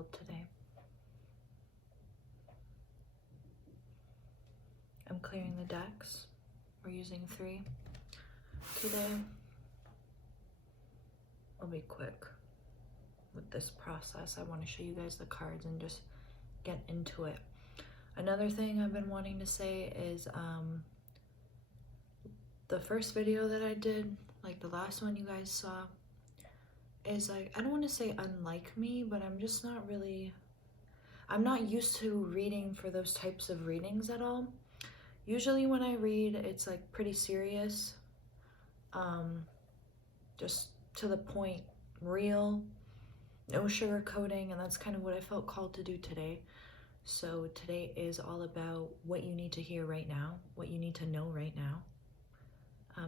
pulled today. I'm clearing the decks. We're using 3 today. I'll be quick with this process. I want to show you guys the cards and just get into it. Another thing I've been wanting to say is the first video that I did, like the last one you guys saw, is like, I don't want to say unlike me, but I'm not used to reading for those types of readings at all. Usually when I read, it's like pretty serious, just to the point, real, no sugarcoating, and that's kind of what I felt called to do today. So today is all about what you need to hear right now, what you need to know right now,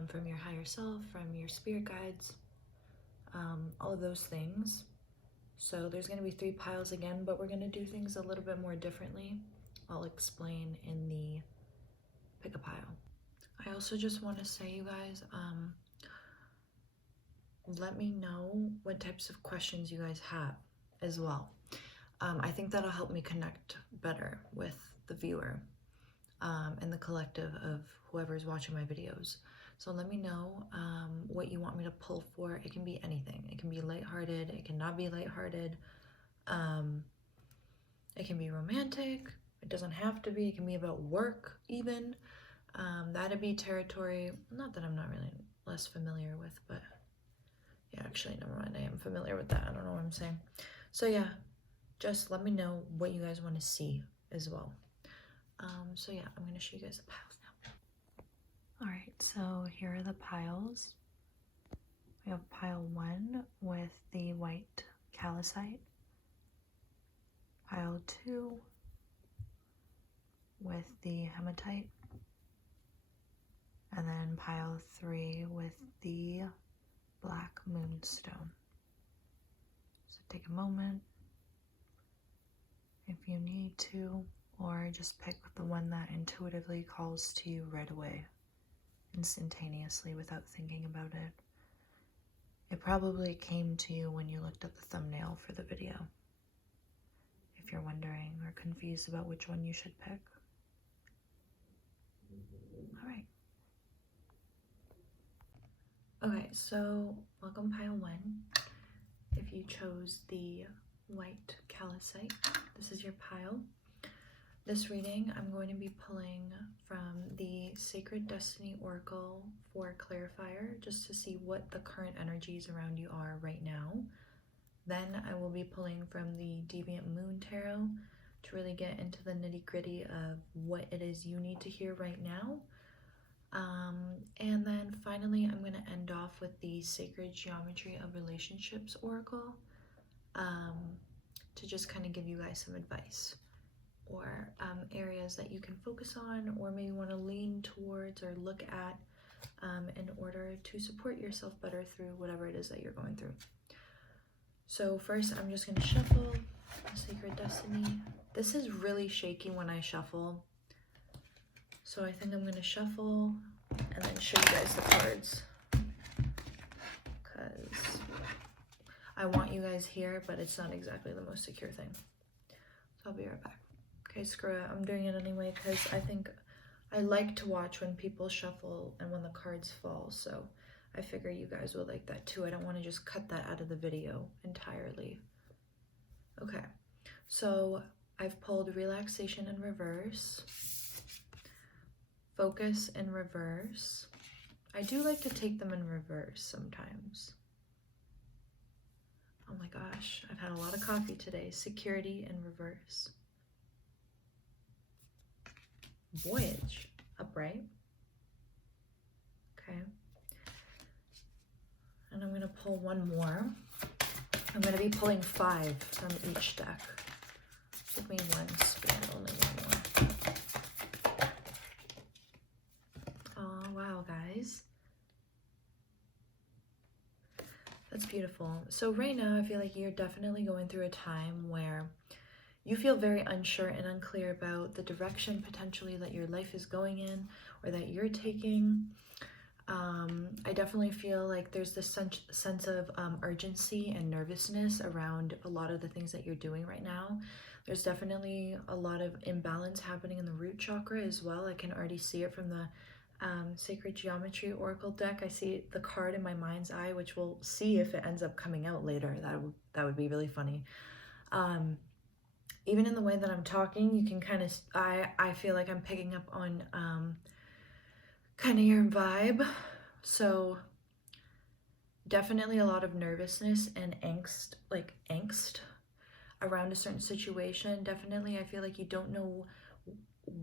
from your higher self, from your spirit guides, all of those things. So there's going to be 3 piles again, but we're going to do things a little bit more differently. I'll explain in the pick a pile. I also just want to say, you guys, let me know what types of questions you guys have as well. I think that'll help me connect better with the viewer and the collective of whoever's watching my videos. So let me know what you want me to pull for. It can be anything. It can be lighthearted. It cannot be lighthearted. It can be romantic. It doesn't have to be. It can be about work even. That'd be territory, not that I'm not really less familiar with, but yeah, actually, never mind. I am familiar with that. I don't know what I'm saying. So yeah, just let me know what you guys want to see as well. So yeah, I'm going to show you guys the piles now. All right, so here are the piles. We have pile 1 with the white Calicite. Pile 2 with the Hematite. And then pile 3 with the black Moonstone. So take a moment if you need to, or just pick the one that intuitively calls to you right away, instantaneously, without thinking about it. It probably came to you when you looked at the thumbnail for the video, if you're wondering or confused about which one you should pick. All right. Okay, so welcome pile 1. If you chose the white Calicite, this is your pile. This reading, I'm going to be pulling from the Sacred Destiny Oracle for Clarifier, just to see what the current energies around you are right now. Then I will be pulling from the Deviant Moon Tarot to really get into the nitty-gritty of what it is you need to hear right now. And then finally, I'm going to end off with the Sacred Geometry of Relationships Oracle, to just kind of give you guys some advice, or areas that you can focus on, or maybe want to lean towards or look at in order to support yourself better through whatever it is that you're going through. So first, I'm just going to shuffle Sacred Destiny. This is really shaky when I shuffle, so I think I'm going to shuffle and then show you guys the cards, because I want you guys here, but it's not exactly the most secure thing. So I'll be right back. Okay, screw it. I'm doing it anyway because I think I like to watch when people shuffle and when the cards fall, so I figure you guys will like that too. I don't want to just cut that out of the video entirely. Okay, so I've pulled Relaxation in Reverse, Focus in Reverse. I do like to take them in reverse sometimes. Oh my gosh, I've had a lot of coffee today. Security in Reverse. Voyage, upright. Okay. And I'm going to pull one more. I'm going to be pulling 5 from each deck. Give me one spin, only one more. Oh, wow, guys. That's beautiful. So right now, I feel like you're definitely going through a time where you feel very unsure and unclear about the direction potentially that your life is going in or that you're taking. I definitely feel like there's this sense of urgency and nervousness around a lot of the things that you're doing right now. There's definitely a lot of imbalance happening in the root chakra as well. I can already see it from the Sacred Geometry Oracle deck. I see the card in my mind's eye, which we'll see if it ends up coming out later. That would be really funny. Even in the way that I'm talking, you can kind of, I feel like I'm picking up on kind of your vibe. So definitely a lot of nervousness and angst, like angst around a certain situation. Definitely, I feel like you don't know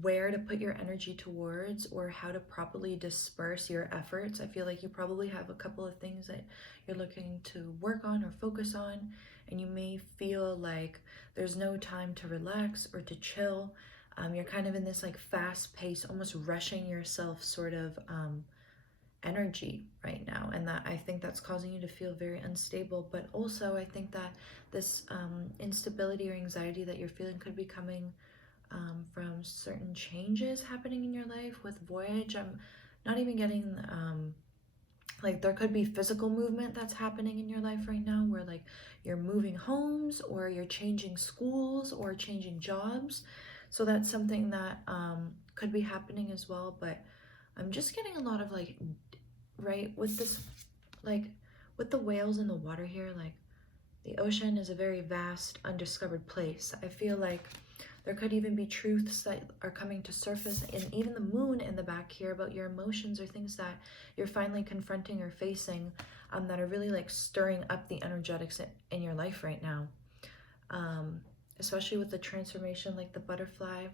where to put your energy towards or how to properly disperse your efforts. I feel like you probably have a couple of things that you're looking to work on or focus on, and you may feel like there's no time to relax or to chill. You're kind of in this like fast pace, almost rushing yourself sort of energy right now, and that I think that's causing you to feel very unstable. But also I think that this instability or anxiety that you're feeling could be coming from certain changes happening in your life with Voyage. I'm not even getting like there could be physical movement that's happening in your life right now, where like you're moving homes or you're changing schools or changing jobs. So that's something that could be happening as well. But I'm just getting a lot of like, right, with this, like with the whales in the water here, like the ocean is a very vast, undiscovered place. I feel like there could even be truths that are coming to surface, and even the moon in the back here about your emotions or things that you're finally confronting or facing that are really like stirring up the energetics in your life right now. Especially with the transformation, like the butterfly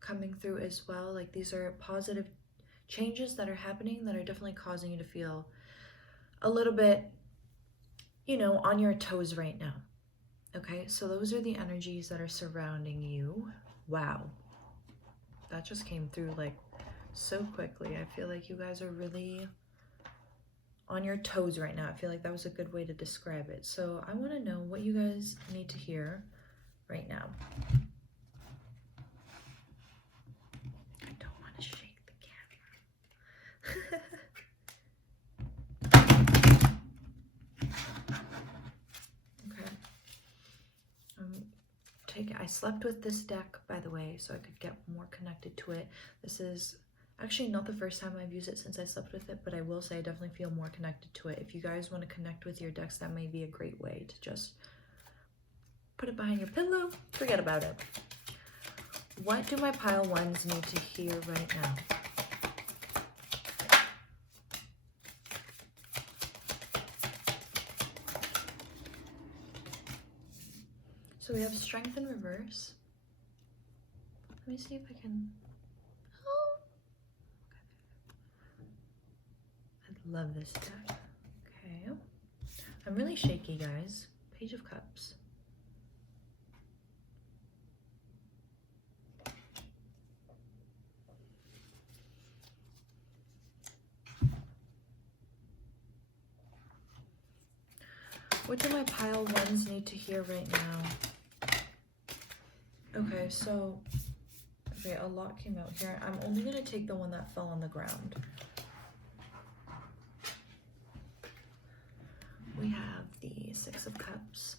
coming through as well. Like these are positive changes that are happening that are definitely causing you to feel a little bit, you know, on your toes right now. Okay, so those are the energies that are surrounding you. Wow, that just came through like so quickly. I feel like you guys are really on your toes right now. I feel like that was a good way to describe it. So I want to know what you guys need to hear right now. I don't want to shake the camera. I slept with this deck, by the way, so I could get more connected to it. This is actually not the first time I've used it since I slept with it, but I will say I definitely feel more connected to it. If you guys want to connect with your decks, that may be a great way to just put it behind your pillow, forget about it. What do my pile ones need to hear right now? So we have Strength in reverse. Let me see if I can. Oh, I love this deck. Okay. I'm really shaky, guys. Page of Cups. What do my pile ones need to hear right now? Okay, so okay, a lot came out here. I'm only gonna take the one that fell on the ground. We have the Six of Cups.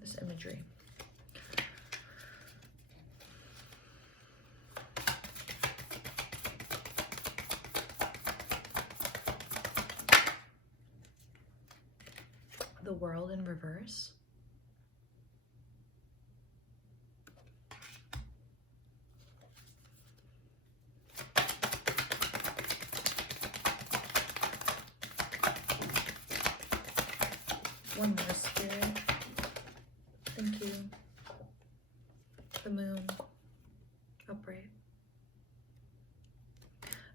This imagery. The World in reverse. One more, Spirit. Thank you. The Moon. Upright.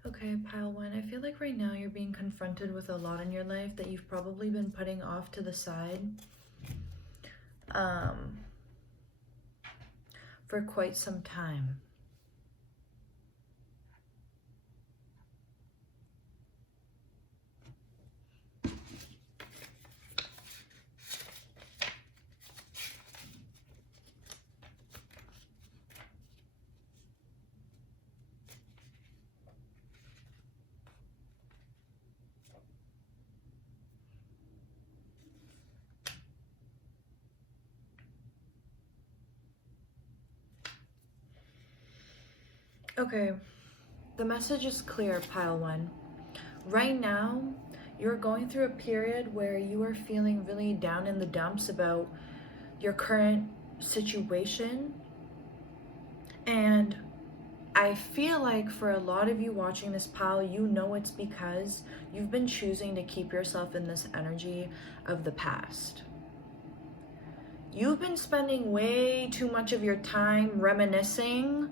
Okay, pile one. I feel like right now you're being confronted with a lot in your life that you've probably been putting off to the side for quite some time. Okay, the message is clear, pile one. Right now, you're going through a period where you are feeling really down in the dumps about your current situation. And I feel like for a lot of you watching this pile, you know it's because you've been choosing to keep yourself in this energy of the past. You've been spending way too much of your time reminiscing,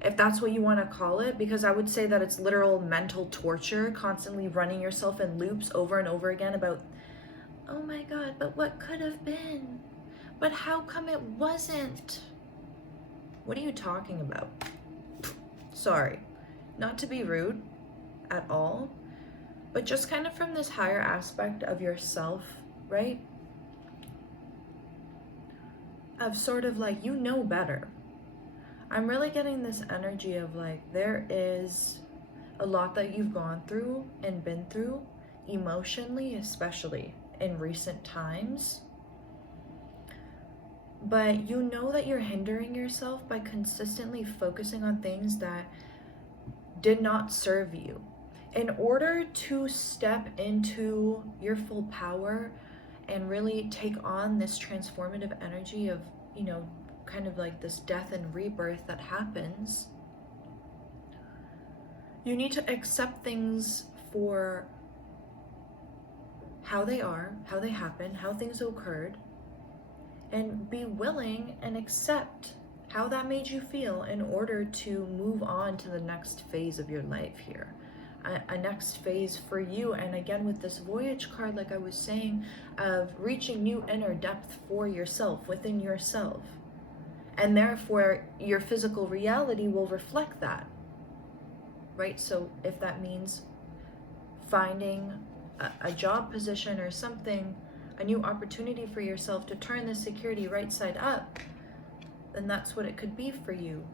if that's what you want to call it, because I would say that it's literal mental torture, constantly running yourself in loops over and over again about, oh my God, but what could have been? But how come it wasn't? What are you talking about? Sorry, not to be rude at all, but just kind of from this higher aspect of yourself, right? Of sort of like, you know better. I'm really getting this energy of like, there is a lot that you've gone through and been through emotionally, especially in recent times. But you know that you're hindering yourself by consistently focusing on things that did not serve you. In order to step into your full power and really take on this transformative energy of, you know, kind of like this death and rebirth that happens, you need to accept things for how they are, how they happen, how things occurred, and be willing and accept how that made you feel in order to move on to the next phase of your life here. A next phase for you. And again, with this voyage card, like I was saying, of reaching new inner depth for yourself, within yourself. And therefore, your physical reality will reflect that, right? So if that means finding a job position or something, a new opportunity for yourself to turn the security right side up, then that's what it could be for you.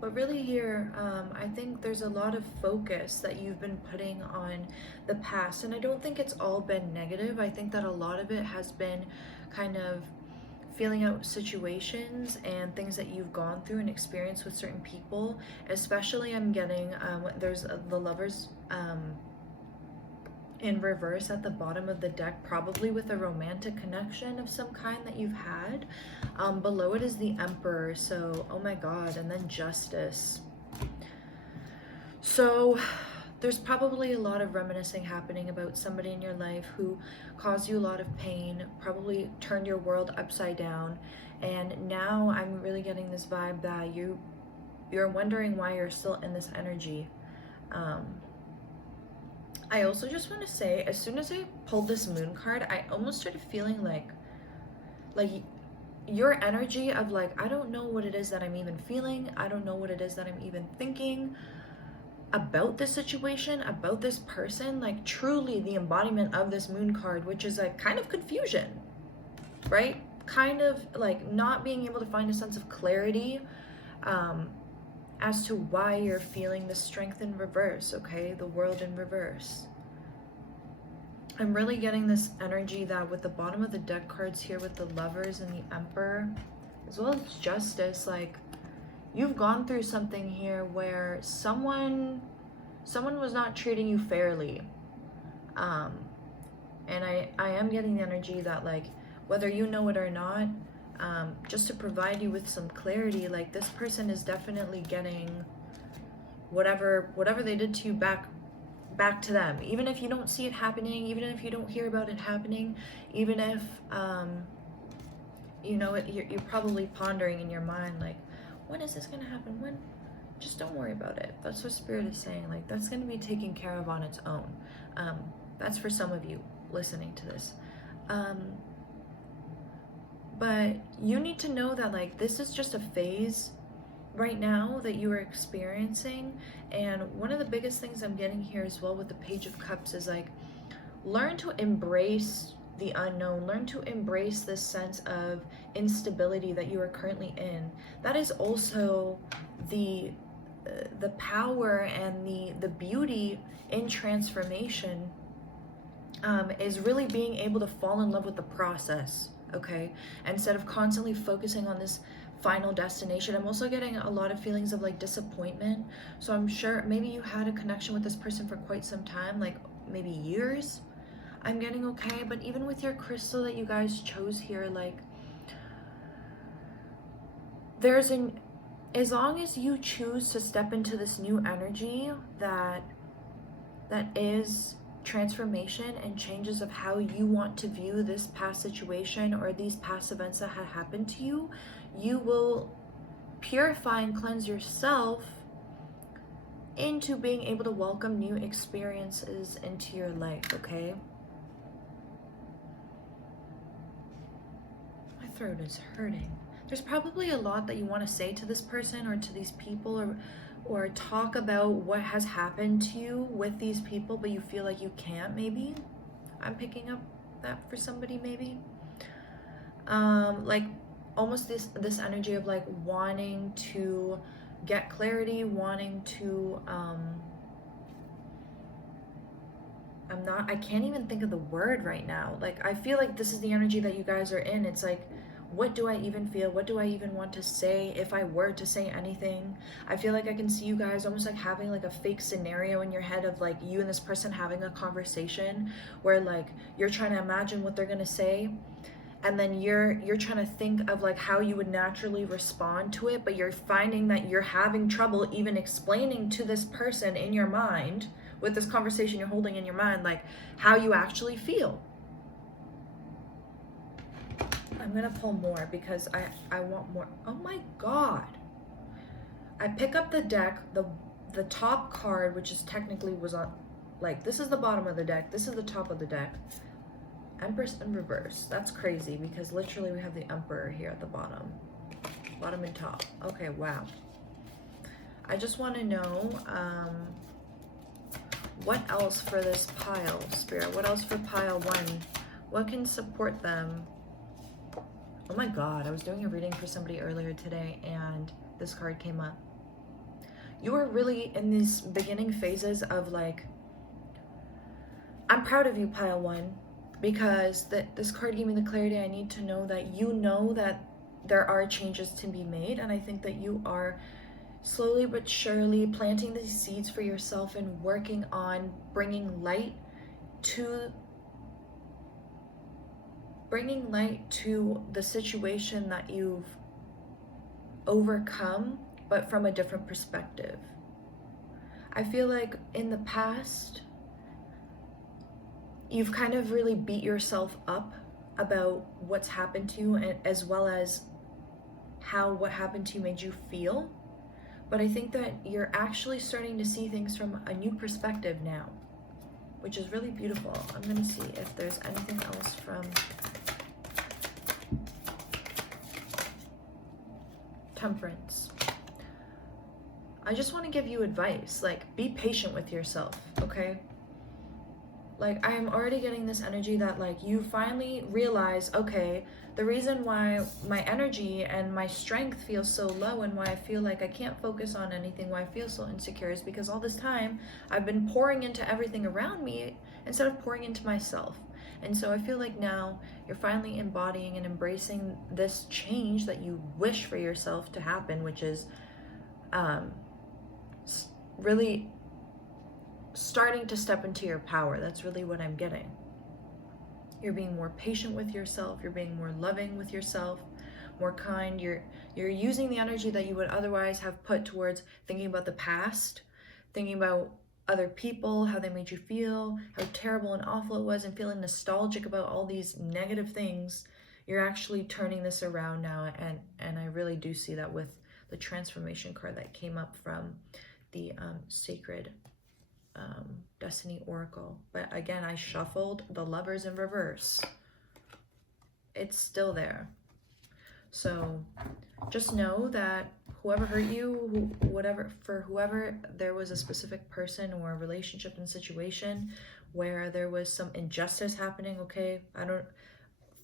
But really here, I think there's a lot of focus that you've been putting on the past. And I don't think it's all been negative. I think that a lot of it has been kind of feeling out situations and things that you've gone through and experienced with certain people. Especially I'm getting, there's the Lovers in reverse at the bottom of the deck, probably with a romantic connection of some kind that you've had. Below it is the Emperor, so oh my God, and then Justice. So there's probably a lot of reminiscing happening about somebody in your life who caused you a lot of pain, probably turned your world upside down, and now I'm really getting this vibe that you're wondering why you're still in this energy. I also just want to say, as soon as I pulled this Moon card, I almost started feeling like your energy of like, I don't know what it is that I'm even feeling. I don't know what it is that I'm even thinking about this situation, about this person. Like truly the embodiment of this Moon card, which is like kind of confusion, right? Kind of like not being able to find a sense of clarity as to why you're feeling the Strength in reverse, okay? The World in reverse. I'm really getting this energy that with the bottom of the deck cards here with the Lovers and the Emperor, as well as Justice, like you've gone through something here where someone was not treating you fairly. And I am getting the energy that like, whether you know it or not, just to provide you with some clarity, like this person is definitely getting whatever they did to you back to them, even if you don't see it happening, even if you don't hear about it happening, even if you know it, you're probably pondering in your mind like, when is this gonna happen? When? Just don't worry about it. That's what Spirit is saying. Like that's gonna be taken care of on its own. That's for some of you listening to this. But you need to know that like this is just a phase right now that you are experiencing. And one of the biggest things I'm getting here as well with the Page of Cups is like, learn to embrace the unknown. Learn to embrace this sense of instability that you are currently in. That is also the power and the beauty in transformation, is really being able to fall in love with the process. Okay, instead of constantly focusing on this final destination. I'm also getting a lot of feelings of like disappointment. So I'm sure maybe you had a connection with this person for quite some time, like maybe years. I'm getting, okay, but even with your crystal that you guys chose here, like there's an, as long as you choose to step into this new energy that is transformation and changes of how you want to view this past situation or these past events that had happened to you, you will purify and cleanse yourself into being able to welcome new experiences into your life, okay? My throat is hurting. There's probably a lot that you want to say to this person or to these people, or talk about what has happened to you with these people, but you feel like you can't, maybe. I'm picking up that for somebody, maybe. Like almost this energy of like wanting to get clarity, wanting to I can't even think of the word right now. Like I feel like this is the energy that you guys are in. It's like, what do I even feel? What do I even want to say if I were to say anything? I feel like I can see you guys almost like having like a fake scenario in your head of like you and this person having a conversation where like you're trying to imagine what they're gonna say, and then you're trying to think of like how you would naturally respond to it, but you're finding that you're having trouble even explaining to this person in your mind, with this conversation you're holding in your mind, like how you actually feel. I'm gonna pull more because I want more. Oh my god. I pick up the deck, the top card, which is technically was on, like, this is the bottom of the deck, this is the top of the deck. Empress in reverse. That's crazy because literally we have the Emperor here at the bottom. Bottom and top. Okay, wow. I just want to know what else for this pile, Spirit? What else for pile 1? What can support them? Oh my god, I was doing a reading for somebody earlier today and this card came up. You are really in these beginning phases of like, I'm proud of you, pile 1, because this card gave me the clarity I need to know that you know that there are changes to be made, and I think that you are slowly but surely planting these seeds for yourself and working on bringing light to the situation that you've overcome, but from a different perspective. I feel like in the past, you've kind of really beat yourself up about what's happened to you, and as well as how what happened to you made you feel. But I think that you're actually starting to see things from a new perspective now, which is really beautiful. I'm going to see if there's anything else from Temperance. I just want to give you advice, like, be patient with yourself, okay? Like, I am already getting this energy that, like, you finally realize, okay, the reason why my energy and my strength feels so low and why I feel like I can't focus on anything, why I feel so insecure, is because all this time I've been pouring into everything around me instead of pouring into myself. And so I feel like now you're finally embodying and embracing this change that you wish for yourself to happen, which is really starting to step into your power. That's really what I'm getting. You're being more patient with yourself. You're being more loving with yourself, more kind. You're using the energy that you would otherwise have put towards thinking about the past, thinking about other people, how they made you feel, how terrible and awful it was, and feeling nostalgic about all these negative things. You're actually turning this around now, and I really do see that with the transformation card that came up from the Sacred Destiny Oracle. But again, I shuffled the Lovers in reverse. It's still there. So just know that whoever hurt you, whoever there was a specific person or a relationship and situation where there was some injustice happening, okay?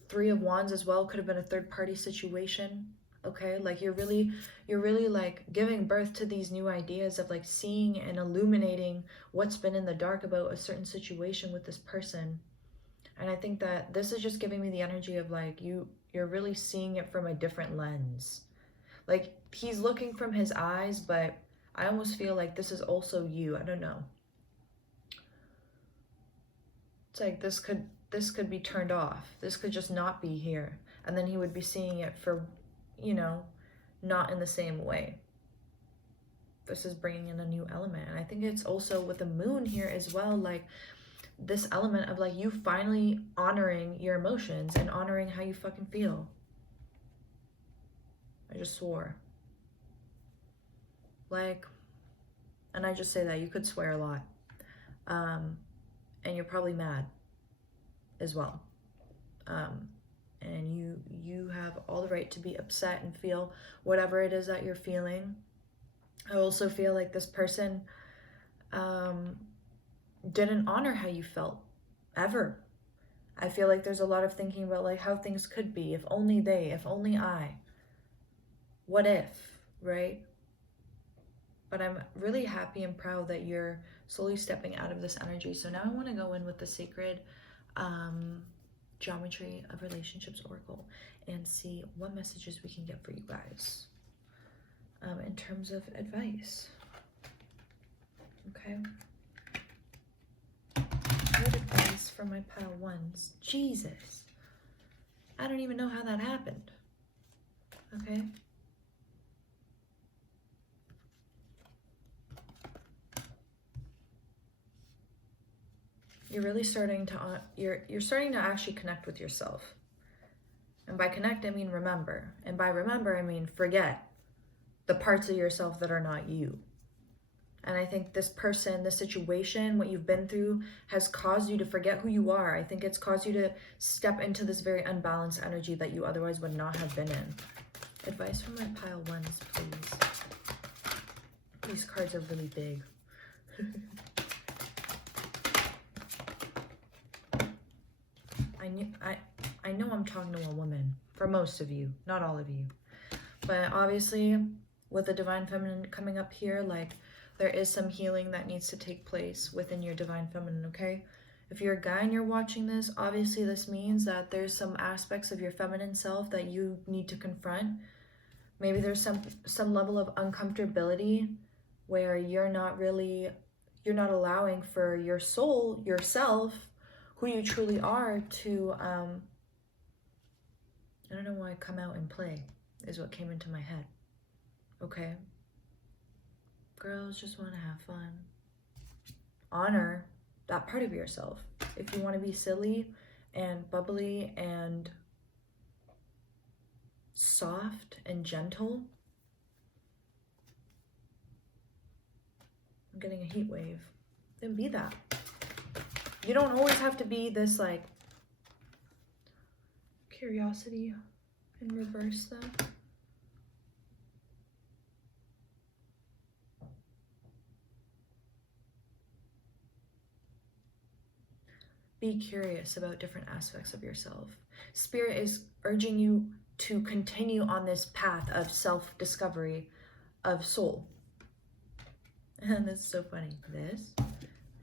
Three of Wands as well could have been a third party situation, okay? Like you're really like giving birth to these new ideas of like seeing and illuminating what's been in the dark about a certain situation with this person. And I think that this is just giving me the energy of like you're really seeing it from a different lens. Like, he's looking from his eyes, but I almost feel like this is also you. I don't know. It's like this could be turned off. This could just not be here. And then he would be seeing it for, you know, not in the same way. This is bringing in a new element. And I think it's also with the moon here as well, like this element of like you finally honoring your emotions and honoring how you fucking feel. I just swore. Like, and I just say that you could swear a lot. And you're probably mad as well. And you have all the right to be upset and feel whatever it is that you're feeling. I also feel like this person didn't honor how you felt, ever. I feel like there's a lot of thinking about like how things could be, if only they, if only I. What if, right? But I'm really happy and proud that you're slowly stepping out of this energy. So now I want to go in with the sacred geometry of relationships oracle and see what messages we can get for you guys in terms of advice. Okay. What advice for my pile ones? Jesus. I don't even know how that happened. Okay. You're really starting to, you're starting to actually connect with yourself. And by connect, I mean remember. And by remember, I mean forget the parts of yourself that are not you. And I think this person, this situation, what you've been through has caused you to forget who you are. I think it's caused you to step into this very unbalanced energy that you otherwise would not have been in. Advice from my pile ones, please. These cards are really big. I know I'm talking to a woman, for most of you, not all of you. But obviously, with the Divine Feminine coming up here, like, there is some healing that needs to take place within your Divine Feminine, okay? If you're a guy and you're watching this, obviously this means that there's some aspects of your feminine self that you need to confront. Maybe there's some level of uncomfortability where you're not allowing for your soul, yourself, who you truly are to, I don't know why come out and play is what came into my head, okay? Girls just want to have fun. Honor that part of yourself. If you want to be silly and bubbly and soft and gentle, I'm getting a heat wave, then be that. You don't always have to be this like curiosity in reverse though. Be curious about different aspects of yourself. Spirit is urging you to continue on this path of self-discovery of soul. And it's so funny. This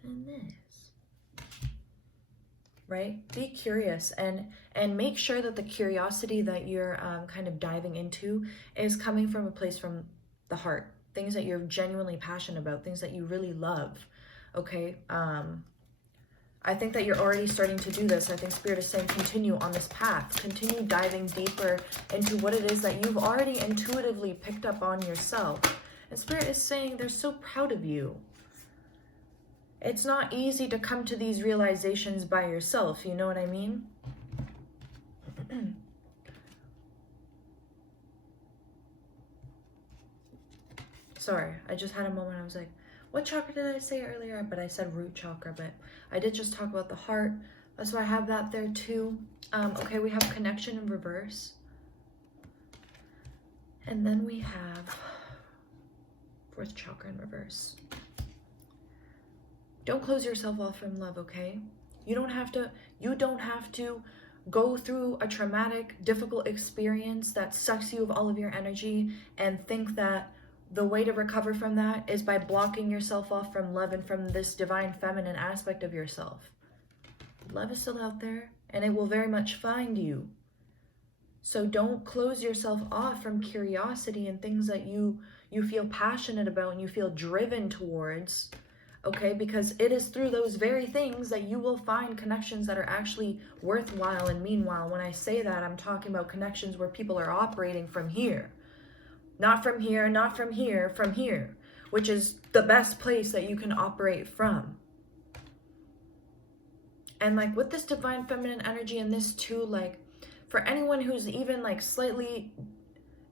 and this. Right? Be curious and make sure that the curiosity that you're kind of diving into is coming from a place from the heart. Things that you're genuinely passionate about, things that you really love. Okay? I think that you're already starting to do this. I think Spirit is saying continue on this path. Continue diving deeper into what it is that you've already intuitively picked up on yourself. And Spirit is saying they're so proud of you. It's not easy to come to these realizations by yourself, you know what I mean? Sorry, I just had a moment. I was like, what chakra did I say earlier? But I said root chakra, but I did just talk about the heart. That's why I have that there too. Okay, we have connection in reverse. And then we have fourth chakra in reverse. Don't close yourself off from love, okay? You don't have to go through a traumatic, difficult experience that sucks you of all of your energy and think that the way to recover from that is by blocking yourself off from love and from this divine feminine aspect of yourself. Love is still out there and it will very much find you. So don't close yourself off from curiosity and things that you feel passionate about and you feel driven towards, okay? Because it is through those very things that you will find connections that are actually worthwhile. And meanwhile, when I say that, I'm talking about connections where people are operating from here. Not from here, not from here, from here, which is the best place that you can operate from. And like with this divine feminine energy and this too, like for anyone who's even like slightly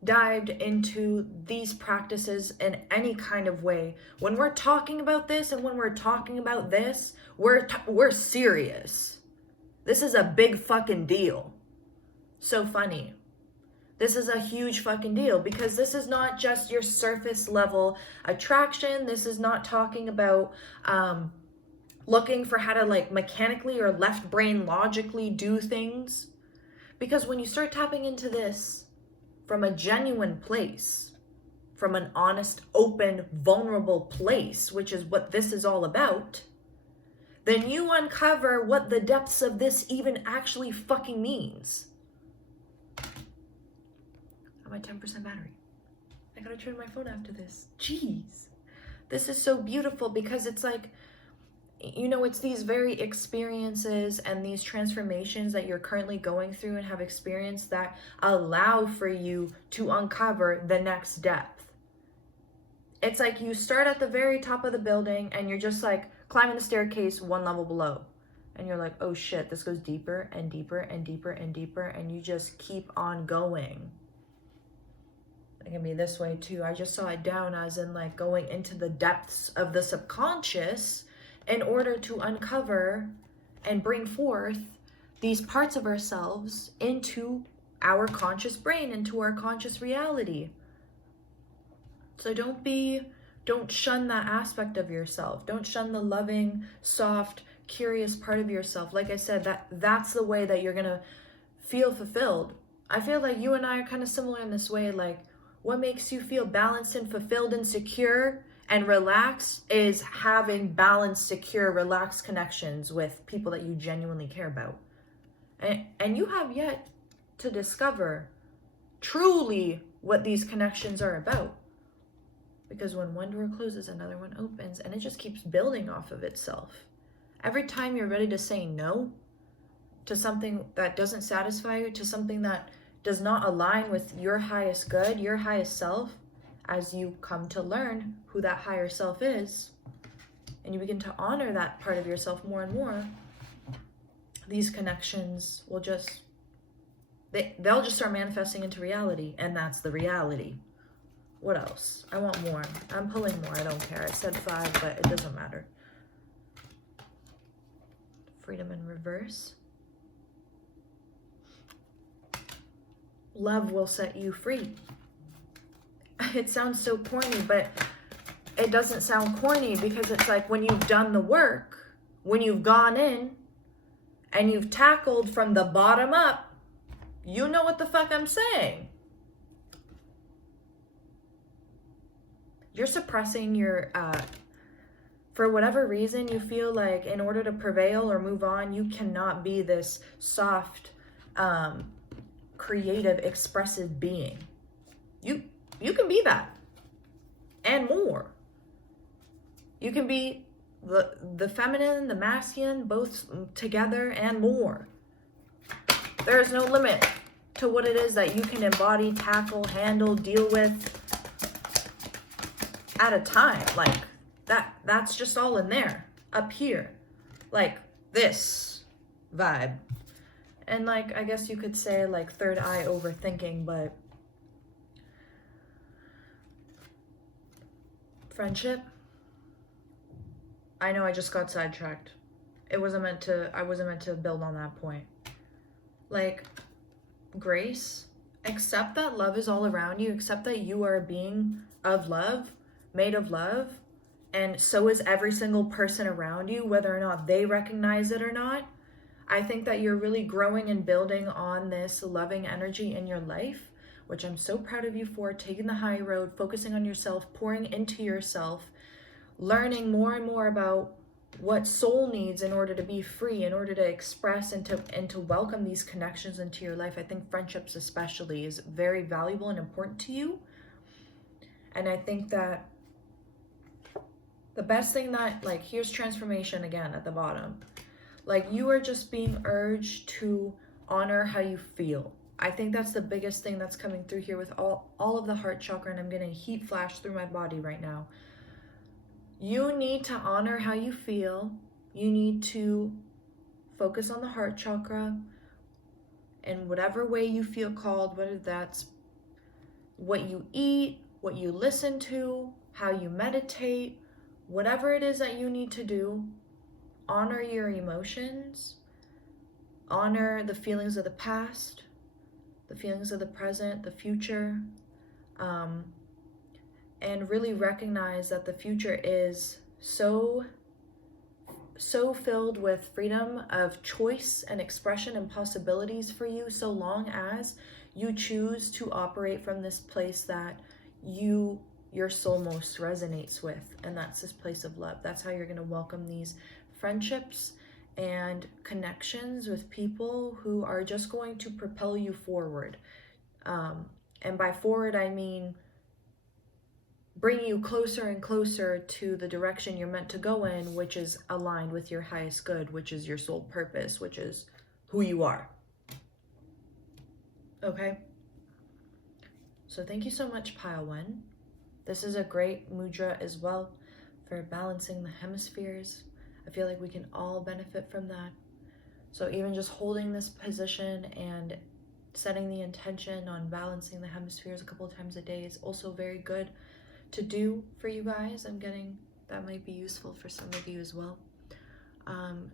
dived into these practices in any kind of way, when we're talking about this and when we're talking about this, we're serious. This is a big fucking deal. So funny. This is a huge fucking deal because this is not just your surface level attraction. This is not talking about looking for how to like mechanically or left brain logically do things. Because when you start tapping into this from a genuine place, from an honest, open, vulnerable place, which is what this is all about, then you uncover what the depths of this even actually fucking means. I'm at 10% battery. I gotta turn my phone after this. Jeez. This is so beautiful because it's like, you know, it's these very experiences and these transformations that you're currently going through and have experienced that allow for you to uncover the next depth. It's like you start at the very top of the building and you're just like climbing the staircase one level below. And you're like, oh shit, this goes deeper and deeper and deeper and deeper. And you just keep on going. It can be this way too. I just saw it down as in like going into the depths of the subconscious in order to uncover and bring forth these parts of ourselves into our conscious brain, into our conscious reality. So don't shun that aspect of yourself. Don't shun the loving, soft, curious part of yourself. Like I said, that's the way that you're gonna feel fulfilled. I feel like you and I are kind of similar in this way. Like what makes you feel balanced and fulfilled and secure and relaxed is having balanced, secure, relaxed connections with people that you genuinely care about. And you have yet to discover truly what these connections are about. Because when one door closes, another one opens, and it just keeps building off of itself. Every time you're ready to say no to something that doesn't satisfy you, to something that does not align with your highest good, your highest self, as you come to learn who that higher self is, and you begin to honor that part of yourself more and more, these connections will just, they'll just start manifesting into reality, and that's the reality. What else? I want more. I'm pulling more. I don't care. I said 5, but it doesn't matter. Freedom in reverse. Love will set you free. It sounds so corny, but it doesn't sound corny because it's like when you've done the work, when you've gone in and you've tackled from the bottom up, you know what the fuck I'm saying. You're suppressing your, for whatever reason, you feel like in order to prevail or move on, you cannot be this soft, creative, expressive being. You can be that and more. You can be the feminine, the masculine, both together and more. There is no limit to what it is that you can embody, tackle, handle, deal with at a time. Like that's just all in there, up here, like this vibe. And like, I guess you could say like third eye overthinking, but friendship, I know I just got sidetracked. I wasn't meant to build on that point. Like, grace, accept that love is all around you, accept that you are a being of love, made of love, and so is every single person around you, whether or not they recognize it or not. I think that you're really growing and building on this loving energy in your life, which I'm so proud of you for, taking the high road, focusing on yourself, pouring into yourself, learning more and more about what soul needs in order to be free, in order to express and to welcome these connections into your life. I think friendships especially is very valuable and important to you. And I think that the best thing that, like, here's transformation again at the bottom. Like, you are just being urged to honor how you feel. I think that's the biggest thing that's coming through here with all of the heart chakra, and I'm getting heat flash through my body right now. You need to honor how you feel. You need to focus on the heart chakra in whatever way you feel called, whether that's what you eat, what you listen to, how you meditate, whatever it is that you need to do. Honor your emotions, honor the feelings of the past, the feelings of the present, the future, and really recognize that the future is so filled with freedom of choice and expression and possibilities for you, so long as you choose to operate from this place that your soul most resonates with, and that's this place of love. That's how you're going to welcome these friendships and connections with people who are just going to propel you forward. And by forward, I mean bring you closer and closer to the direction you're meant to go in, which is aligned with your highest good, which is your soul purpose, which is who you are. Okay? So thank you so much, Pile 1. This is a great mudra as well for balancing the hemispheres. I feel like we can all benefit from that. So even just holding this position and setting the intention on balancing the hemispheres a couple of times a day is also very good to do for you guys. I'm getting that might be useful for some of you as well.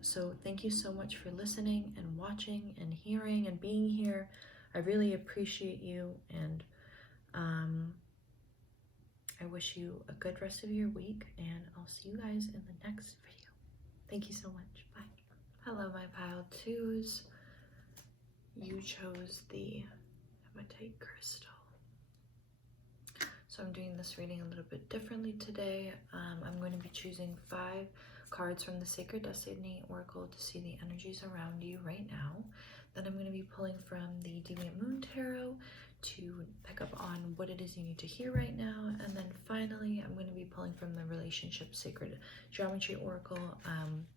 So thank you so much for listening and watching and hearing and being here. I really appreciate you, and I wish you a good rest of your week, and I'll see you guys in the next video. Thank you so much. Bye. Hello, my pile 2s. You chose the hematite crystal. So I'm doing this reading a little bit differently today. I'm going to be choosing 5 cards from the Sacred Destiny Oracle to see the energies around you right now. Then I'm going to be pulling from the Deviant Moon Tarot to pick up on what it is you need to hear right now. And then finally, I'm going to be pulling from the Relationship Sacred Geometry Oracle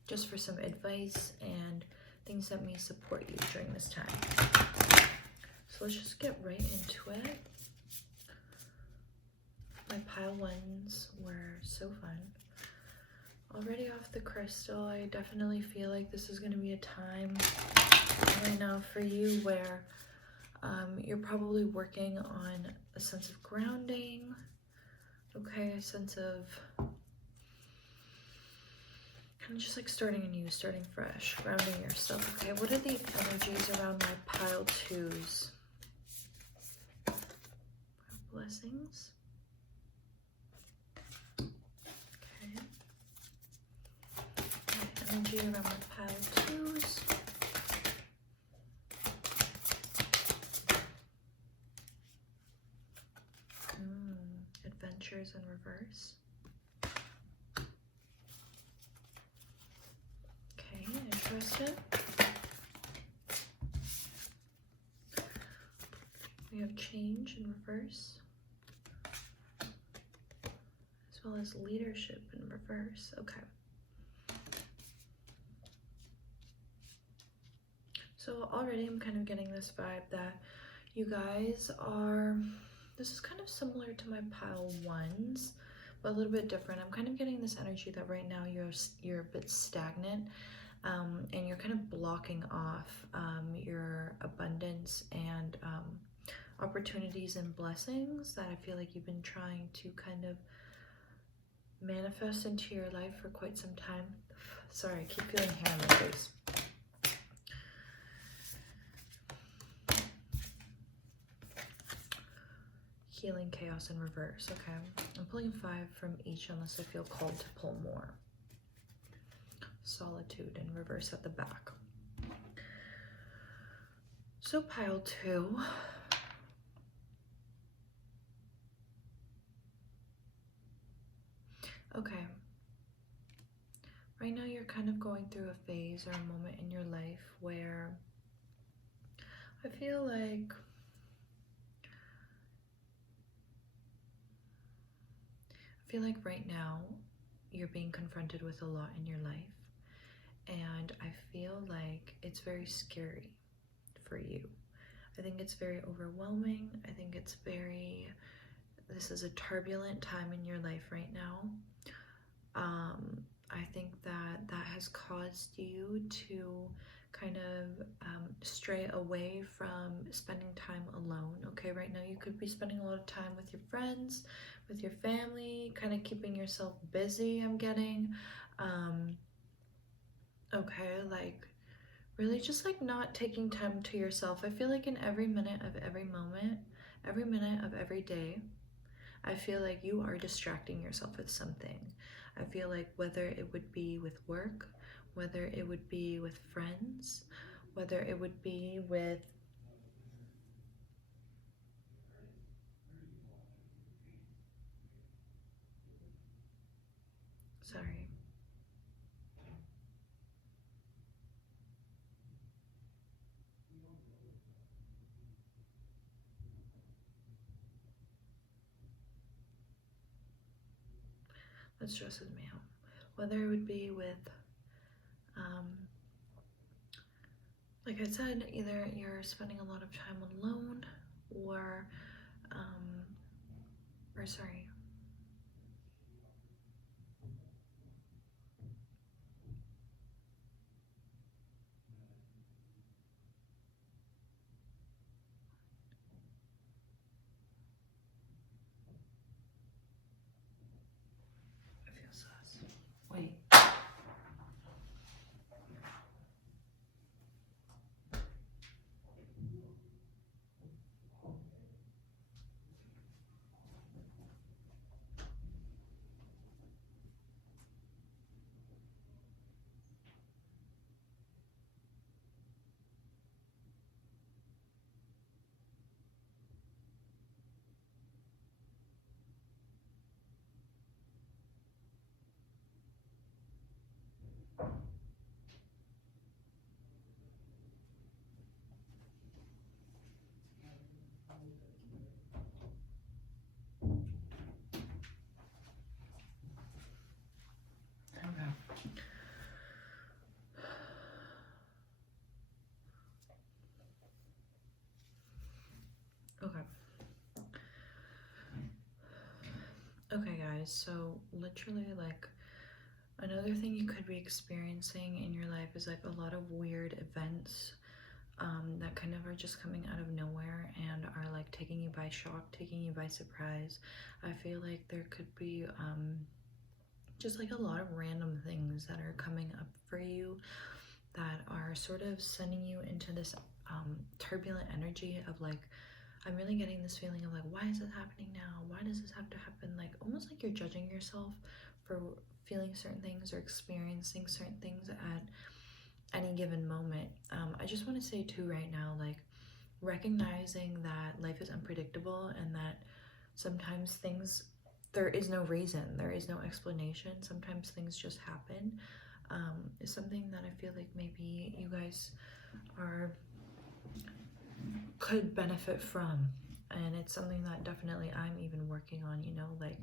just for some advice and things that may support you during this time. So let's just get right into it. My pile 1s were so fun. Already off the crystal, I definitely feel like this is going to be a time right now for you where you're probably working on a sense of grounding, okay, a sense of kind of just like starting anew, starting fresh, grounding yourself. Okay, what are the energies around my pile 2s? Blessings. Okay. Energy around my pile 2s. Adventures in reverse. Okay, interested. We have change in reverse, as well as leadership in reverse. Okay. So already I'm kind of getting this vibe that you guys are, this is kind of similar to my pile 1s, but a little bit different. I'm kind of getting this energy that right now you're a bit stagnant, and you're kind of blocking off your abundance and opportunities and blessings that I feel like you've been trying to kind of manifest into your life for quite some time. Sorry, I keep feeling hair on my face. Healing, chaos, in reverse. Okay, I'm pulling 5 from each unless I feel called to pull more. Solitude in reverse at the back. So pile 2. Okay. Right now you're kind of going through a phase or a moment in your life where I feel like right now you're being confronted with a lot in your life, and I feel like it's very scary for you. I think it's very overwhelming. I think it's this is a turbulent time in your life right now. I think that has caused you to kind of stray away from spending time alone. Okay, right now you could be spending a lot of time with your friends, with your family, kind of keeping yourself busy, I'm getting. Okay, like really just like not taking time to yourself. I feel like in every minute of every moment, every minute of every day, I feel like you are distracting yourself with something. I feel like whether it would be with work, whether it would be with friends, whether it would be with sorry. That stresses me out. Whether it would be with like I said, either you're spending a lot of time alone or sorry. I feel sus. Wait. Okay. Okay, guys, so literally, like, another thing you could be experiencing in your life is like a lot of weird events that kind of are just coming out of nowhere and are like taking you by shock, taking you by surprise. I feel like there could be just like a lot of random things that are coming up for you that are sort of sending you into this turbulent energy of like, I'm really getting this feeling of like, why is this happening now? Why does this have to happen? Like almost like you're judging yourself for feeling certain things or experiencing certain things at any given moment. I just want to say too right now, like recognizing that life is unpredictable and that sometimes things, there is no reason, there is no explanation. Sometimes things just happen. Is something that I feel like maybe you guys could benefit from, and it's something that definitely I'm even working on, you know, like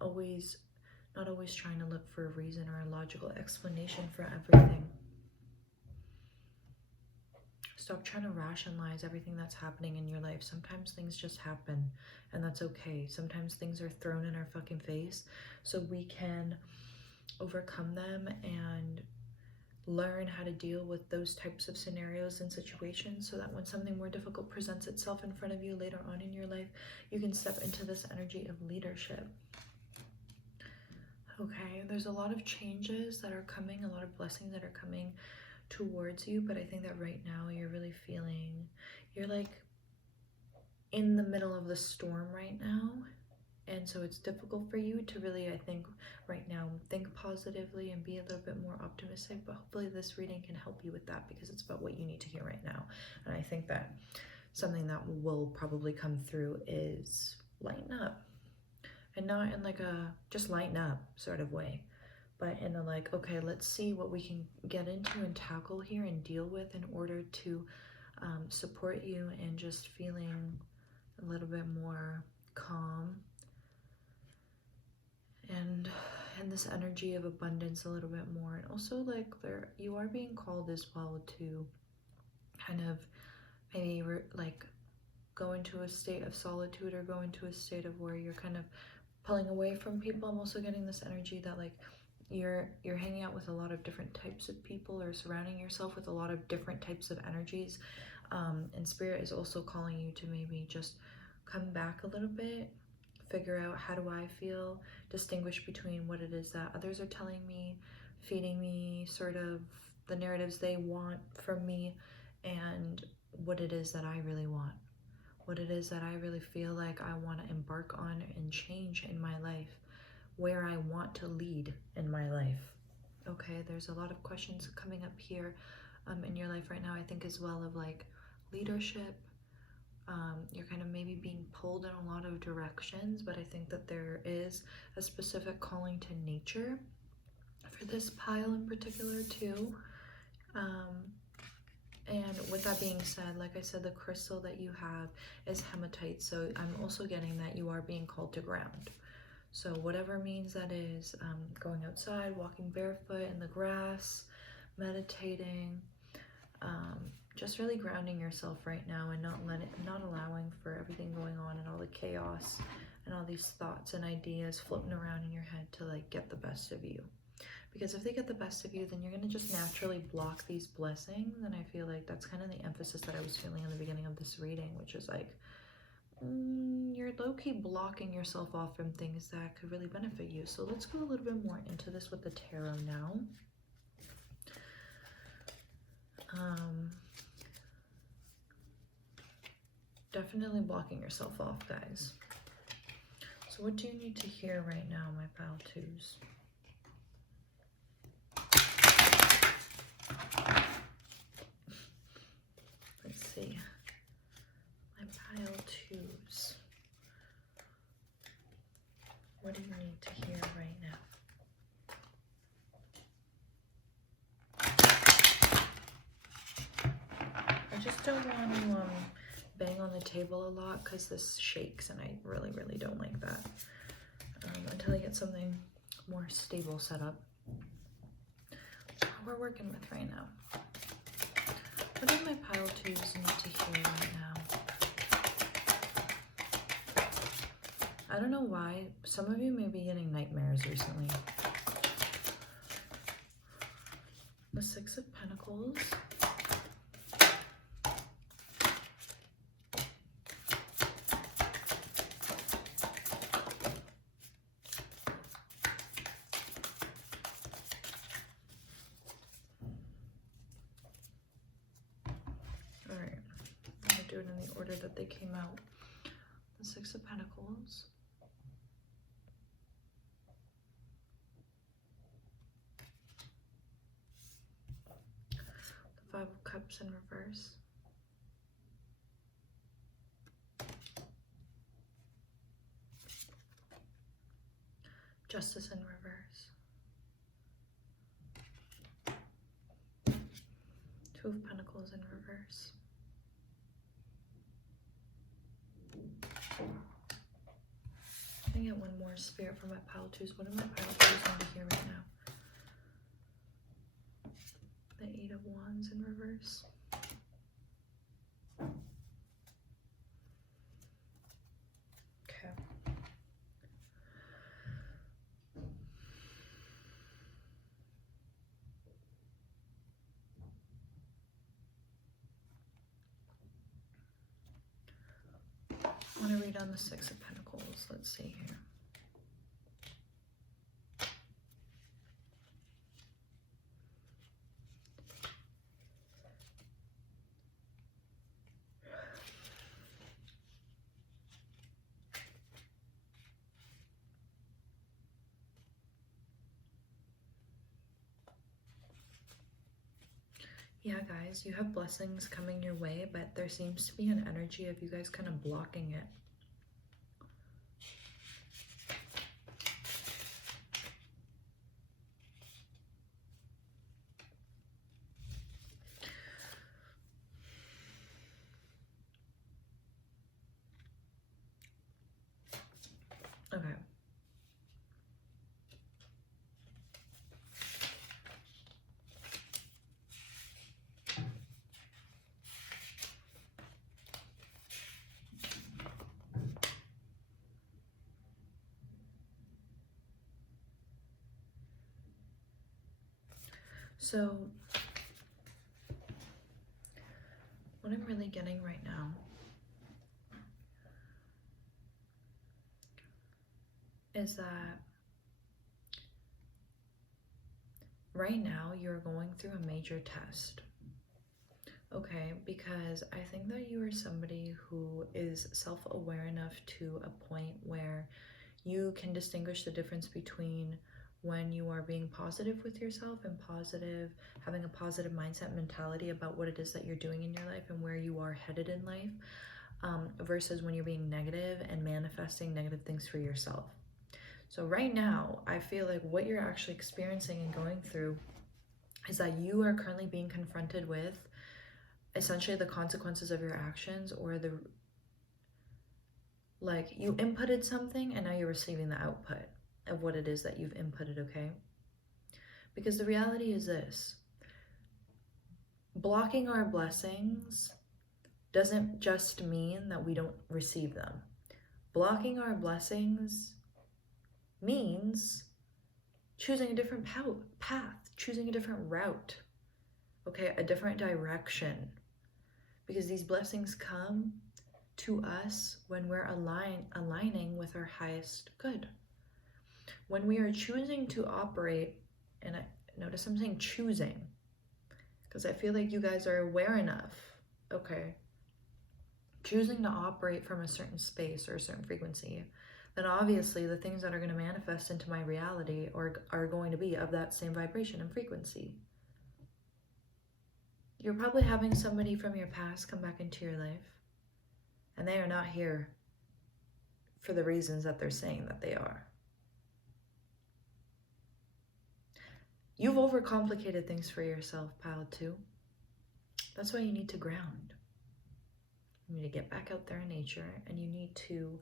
not always trying to look for a reason or a logical explanation for everything. Stop trying to rationalize everything that's happening in your life. Sometimes things just happen, and that's okay. Sometimes things are thrown in our fucking face so we can overcome them and learn how to deal with those types of scenarios and situations so that when something more difficult presents itself in front of you later on in your life, you can step into this energy of leadership. Okay, there's a lot of changes that are coming, a lot of blessings that are coming towards you, but I think that right now you're really feeling, you're like in the middle of the storm right now, and so it's difficult for you to really, I think right now, think positively and be a little bit more optimistic, but hopefully this reading can help you with that because it's about what you need to hear right now. And I think that something that will probably come through is lighten up, and not in like a just lighten up sort of way, but in a like, okay, let's see what we can get into and tackle here and deal with in order to support you in just feeling a little bit more calm and this energy of abundance a little bit more. And also like you are being called as well to kind of maybe like go into a state of solitude or go into a state of where you're kind of pulling away from people. I'm also getting this energy that like you're hanging out with a lot of different types of people or surrounding yourself with a lot of different types of energies, and spirit is also calling you to maybe just come back a little bit, figure out how do I feel, distinguish between what it is that others are telling me, feeding me sort of the narratives they want from me, and what it is that I really want, what it is that I really feel like I want to embark on and change in my life, where I want to lead in my life. Okay, there's a lot of questions coming up here in your life right now, I think as well, of like leadership. You're kind of maybe being pulled in a lot of directions, but I think that there is a specific calling to nature for this pile in particular too. And with that being said, like I said, the crystal that you have is hematite, so I'm also getting that you are being called to ground. So whatever means that is, going outside, walking barefoot in the grass, meditating, just really grounding yourself right now and not allowing for everything going on and all the chaos and all these thoughts and ideas floating around in your head to like get the best of you. Because if they get the best of you, then you're going to just naturally block these blessings. And I feel like that's kind of the emphasis that I was feeling in the beginning of this reading, which is like, you're low-key blocking yourself off from things that could really benefit you. So let's go a little bit more into this with the tarot now. Definitely blocking yourself off, guys. So what do you need to hear right now, my pile twos? Let's see. My pile twos. What do you need to hear right now? I just don't want to bang on the table a lot because this shakes and I really, really don't like that. Until I get something more stable set up. What we're working with right now. What do my pile twos need to hear right now? I don't know why. Some of you may be getting nightmares recently. The Six of Pentacles. Do it in the order that they came out. The Six of Pentacles, the Five of Cups in reverse, Justice in reverse, Two of Pentacles in reverse, I get one more spirit for my pile twos. What do my pile twos need to hear right now? The Eight of Wands in reverse. Okay. I want to read on the Six of Pentacles. Let's see here. Yeah, guys, you have blessings coming your way, but there seems to be an energy of you guys kind of blocking it. So what I'm really getting right now is that right now you're going through a major test. Okay, because I think that you are somebody who is self-aware enough to a point where you can distinguish the difference between when you are being positive with yourself and positive, having a positive mindset mentality about what it is that you're doing in your life and where you are headed in life, versus when you're being negative and manifesting negative things for yourself. So right now, I feel like what you're actually experiencing and going through is that you are currently being confronted with essentially the consequences of your actions, or the, like, you inputted something and now you're receiving the output of what it is that you've inputted, okay? Because the reality is this: blocking our blessings doesn't just mean that we don't receive them. Blocking our blessings means choosing a different path, choosing a different route, okay, a different direction. Because these blessings come to us when we're aligning with our highest good. When we are choosing to operate, and I notice I'm saying choosing, because I feel like you guys are aware enough, okay, choosing to operate from a certain space or a certain frequency, then obviously the things that are going to manifest into my reality are going to be of that same vibration and frequency. You're probably having somebody from your past come back into your life, and they are not here for the reasons that they're saying that they are. You've overcomplicated things for yourself, pile 2. That's why you need to ground. You need to get back out there in nature, and you need to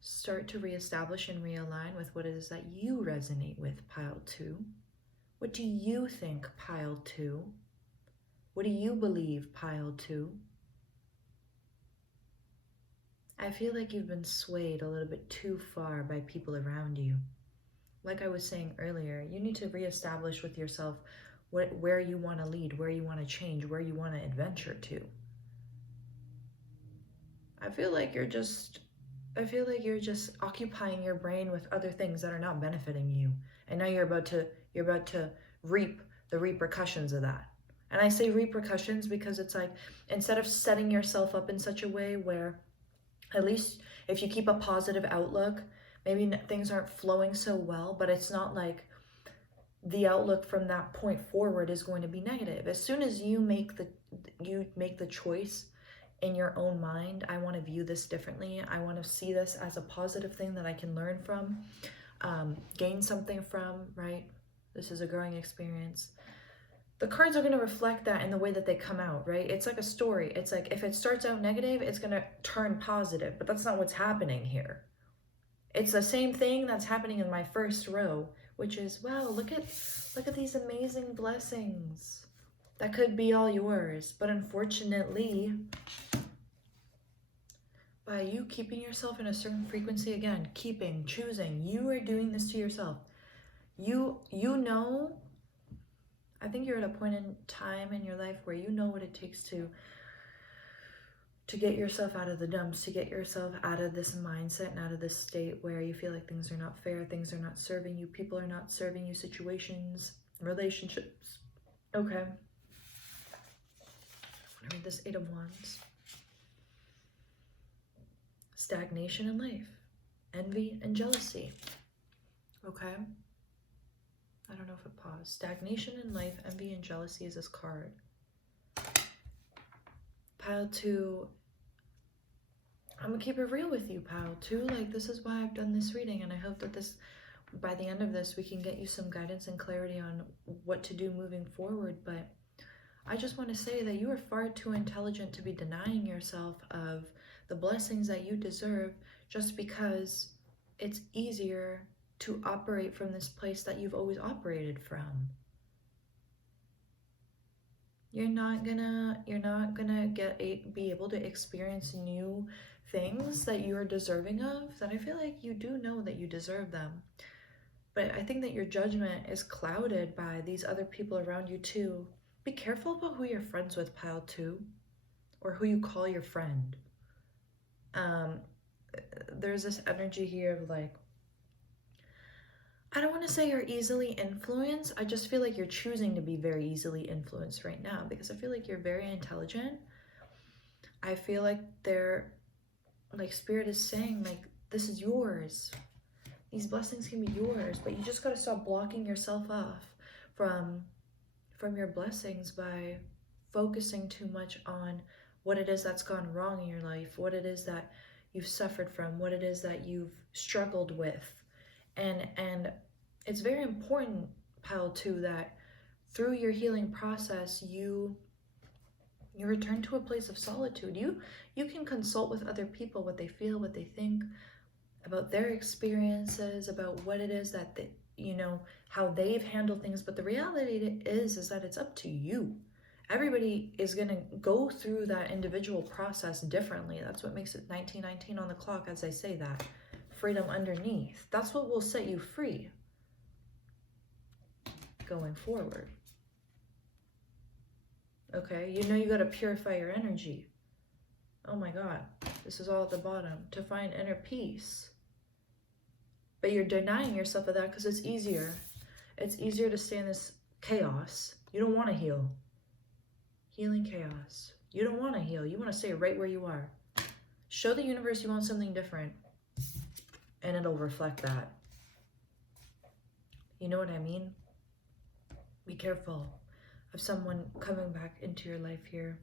start to reestablish and realign with what it is that you resonate with, pile 2. What do you think, pile 2? What do you believe, pile 2? I feel like you've been swayed a little bit too far by people around you. Like I was saying earlier, you need to reestablish with yourself where you want to lead, where you want to change, where you want to adventure to. I feel like you're just occupying your brain with other things that are not benefiting you. And now you're about to reap the repercussions of that. And I say repercussions because it's like, instead of setting yourself up in such a way where, at least if you keep a positive outlook, maybe things aren't flowing so well, but it's not like the outlook from that point forward is going to be negative. As soon as you make the choice in your own mind, I want to view this differently. I want to see this as a positive thing that I can learn from, gain something from, right? This is a growing experience. The cards are going to reflect that in the way that they come out, right? It's like a story. It's like if it starts out negative, it's going to turn positive, but that's not what's happening here. It's the same thing that's happening in my first row, which is, wow, look at these amazing blessings that could be all yours. But unfortunately, by you keeping yourself in a certain frequency, again, choosing, you are doing this to yourself. You know, I think you're at a point in time in your life where you know what it takes to get yourself out of the dumps, to get yourself out of this mindset and out of this state where you feel like things are not fair, things are not serving you, people are not serving you, situations, relationships. Okay. I'm gonna read this 8 of Wands. Stagnation in life, envy and jealousy. Okay. I don't know if it paused. Stagnation in life, envy and jealousy is this card. Pile 2, I'm gonna keep it real with you, pile 2. Like, this is why I've done this reading, and I hope that by the end of this, we can get you some guidance and clarity on what to do moving forward. But I just want to say that you are far too intelligent to be denying yourself of the blessings that you deserve just because it's easier to operate from this place that you've always operated from. You're not gonna be able to experience new things that you're deserving of, that I feel like you do know that you deserve them. But I think that your judgment is clouded by these other people around you too. Be careful about who you're friends with, pile 2, or who you call your friend. There's this energy here of like, I don't want to say you're easily influenced. I just feel like you're choosing to be very easily influenced right now, because I feel like you're very intelligent. I feel like Spirit is saying, like, this is yours. These blessings can be yours, but you just got to stop blocking yourself off from your blessings by focusing too much on what it is that's gone wrong in your life, what it is that you've suffered from, what it is that you've struggled with. And it's very important, pile 2, that through your healing process, you return to a place of solitude. You can consult with other people, what they feel, what they think about their experiences, about what it is that they, how they've handled things. But the reality is that it's up to you. Everybody is going to go through that individual process differently. That's what makes it 1919 on the clock, as I say that. Freedom underneath. That's what will set you free going forward. Okay, you got to purify your energy. Oh my God, this is all at the bottom. To find inner peace. But you're denying yourself of that because it's easier. It's easier to stay in this chaos. You don't want to heal. Healing chaos. You don't want to heal. You want to stay right where you are. Show the universe you want something different, and it'll reflect that. You know what I mean? Be careful of someone coming back into your life here.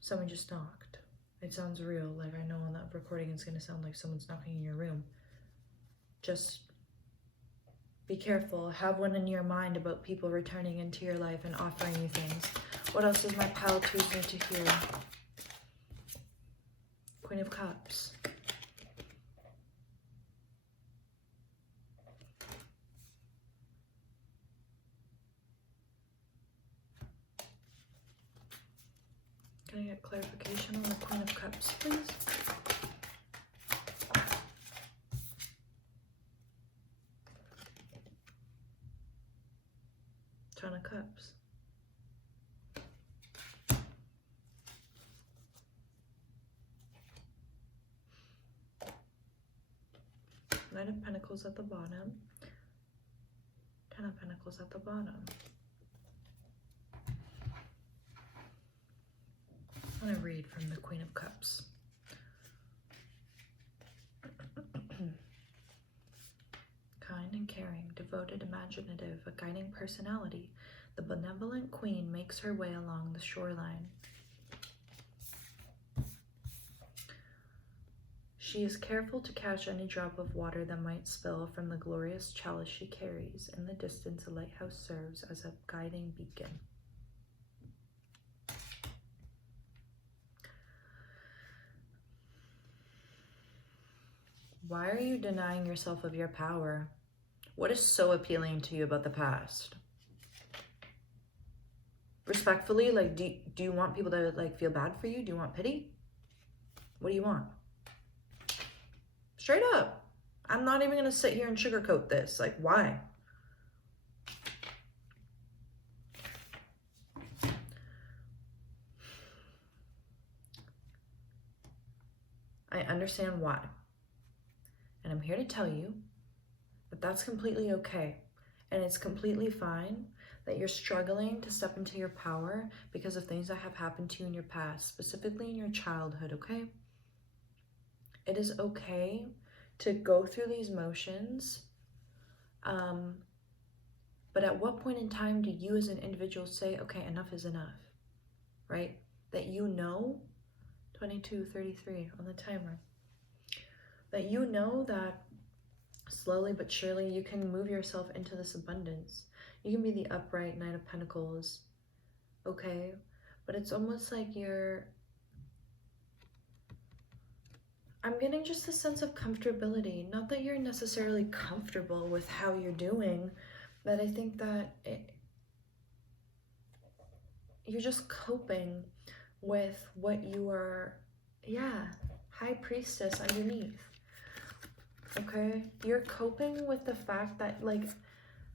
Someone just knocked. It sounds real. Like, I know on that recording it's going to sound like someone's knocking in your room. Just be careful. Have one in your mind about people returning into your life and offering you things. What else does my pile 2s need to hear? Queen of Cups. Can I get clarification on the Queen of Cups, please? Ten of Cups. Knight of Pentacles at the bottom. Ten of Pentacles at the bottom. I'm going to read from the Queen of Cups. Kind and caring, devoted, imaginative, a guiding personality, the benevolent queen makes her way along the shoreline. She is careful to catch any drop of water that might spill from the glorious chalice she carries. In the distance, a lighthouse serves as a guiding beacon. Why are you denying yourself of your power? What is so appealing to you about the past? Respectfully, like, do you want people to, like, feel bad for you? Do you want pity? What do you want? Straight up. I'm not even going to sit here and sugarcoat this. Like, why? I understand why. And I'm here to tell you that that's completely okay. And it's completely fine that you're struggling to step into your power because of things that have happened to you in your past, specifically in your childhood, okay? It is okay to go through these motions, but at what point in time do you as an individual say, okay, enough is enough, right? That 22:33 on the timer, that that slowly but surely you can move yourself into this abundance. You can be the upright Knight of Pentacles, okay? But it's almost like I'm getting just a sense of comfortability. Not that you're necessarily comfortable with how you're doing, but I think that you're just coping with what you are, High Priestess underneath. okay? You're coping with the fact that, like,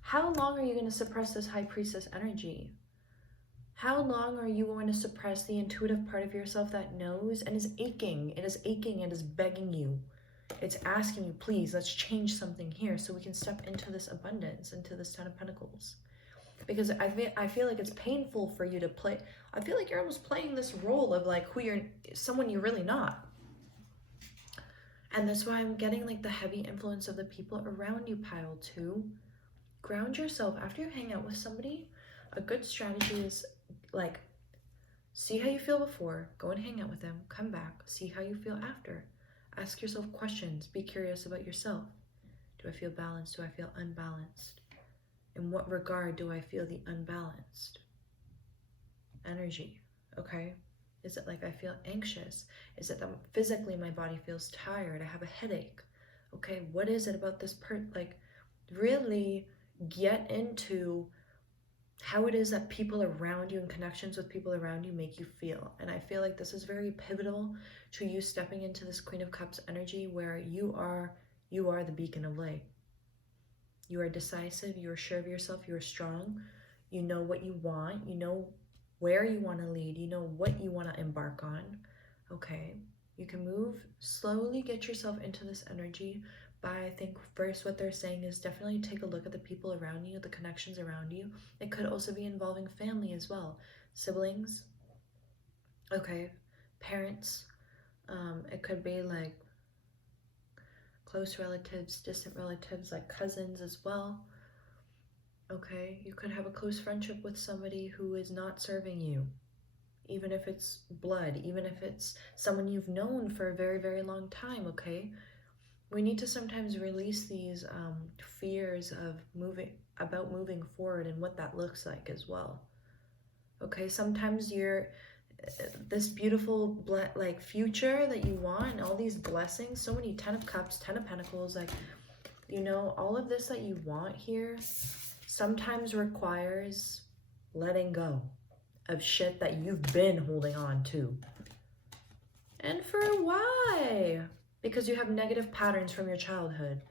how long are you going to suppress this High Priestess energy? How long are you going to suppress the intuitive part of yourself that knows and is aching? It is aching, it is begging you. It's asking you, please, let's change something here so we can step into this abundance, into this Ten of Pentacles. Because I feel like it's painful for you to play. I feel like you're almost playing this role of like someone you're really not. And that's why I'm getting like the heavy influence of the people around you, pile 2. Ground yourself. After you hang out with somebody, a good strategy is like, see how you feel before, go and hang out with them, come back, see how you feel after. Ask yourself questions, be curious about yourself. Do I feel balanced? Do I feel unbalanced? In what regard do I feel the unbalanced energy? Okay? Is it like I feel anxious? Is it that physically my body feels tired? I have a headache. Okay, what is it about this like, really get into how it is that people around you and connections with people around you make you feel. And I feel like this is very pivotal to you stepping into this Queen of Cups energy where you are the beacon of light. You are decisive, you are sure of yourself, you are strong, you know what you want, you know where you want to lead, you know what you want to embark on. Okay, you can move slowly, get yourself into this energy. But I think first what they're saying is definitely take a look at the people around you, the connections around you. It could also be involving family as well. Siblings, okay, parents. It could be like close relatives, distant relatives, like cousins as well. Okay, you could have a close friendship with somebody who is not serving you. Even if it's blood, even if it's someone you've known for a very, very long time, okay? We need to sometimes release these fears of moving forward and what that looks like as well. Okay, sometimes you're this beautiful like future that you want and all these blessings, so many 10 of Cups, 10 of Pentacles, like, you know, all of this that you want here sometimes requires letting go of shit that you've been holding on to. And for why? Because you have negative patterns from your childhood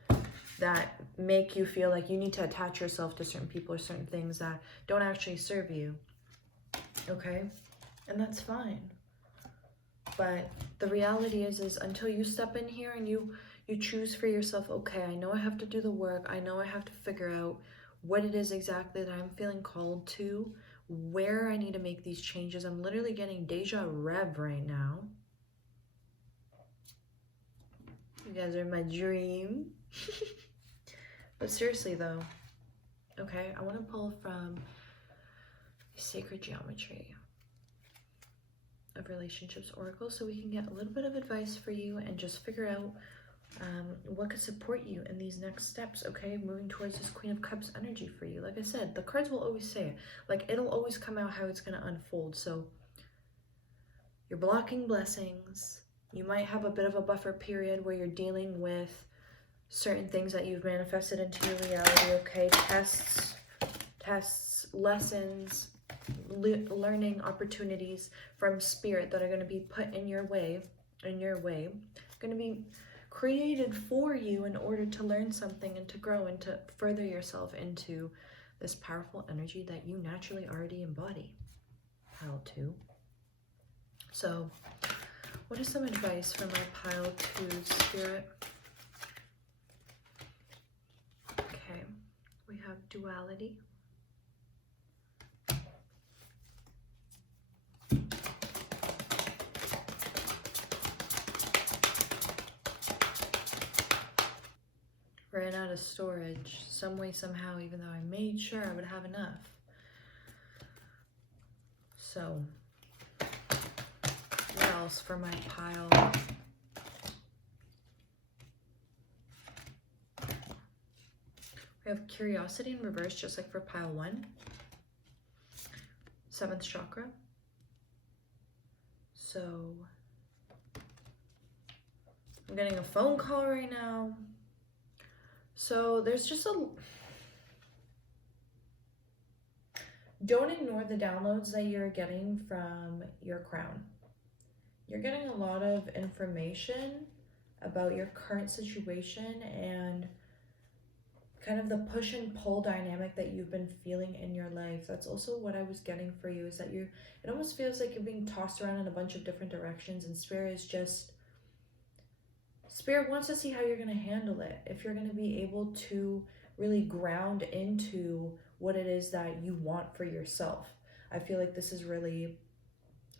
that make you feel like you need to attach yourself to certain people or certain things that don't actually serve you. Okay? And that's fine. But the reality is until you step in here and you choose for yourself, okay, I know I have to do the work. I know I have to figure out what it is exactly that I'm feeling called to, where I need to make these changes. I'm literally getting deja rev right now. You guys are my dream. But seriously though, okay, I want to pull from Sacred Geometry of Relationships Oracle so we can get a little bit of advice for you and just figure out what could support you in these next steps, okay? Moving towards this Queen of Cups energy for you. Like I said, the cards will always say it. Like, it'll always come out how it's going to unfold. So you're blocking blessings. You might have a bit of a buffer period where you're dealing with certain things that you've manifested into your reality, okay? Tests, lessons, learning opportunities from spirit that are going to be put in your way, going to be created for you in order to learn something and to grow and to further yourself into this powerful energy that you naturally already embody. Pile 2. So, what is some advice for my pile 2 spirit? Okay, we have duality. Ran out of storage some way, somehow, even though I made sure I would have enough. So, what else for my pile? We have curiosity in reverse, just like for pile 1. 7th chakra. So, I'm getting a phone call right now. So there's just don't ignore the downloads that you're getting from your crown. You're getting a lot of information about your current situation and kind of the push and pull dynamic that you've been feeling in your life. That's also what I was getting for you, is that it almost feels like you're being tossed around in a bunch of different directions, and Spirit wants to see how you're going to handle it. If you're going to be able to really ground into what it is that you want for yourself. I feel like this is really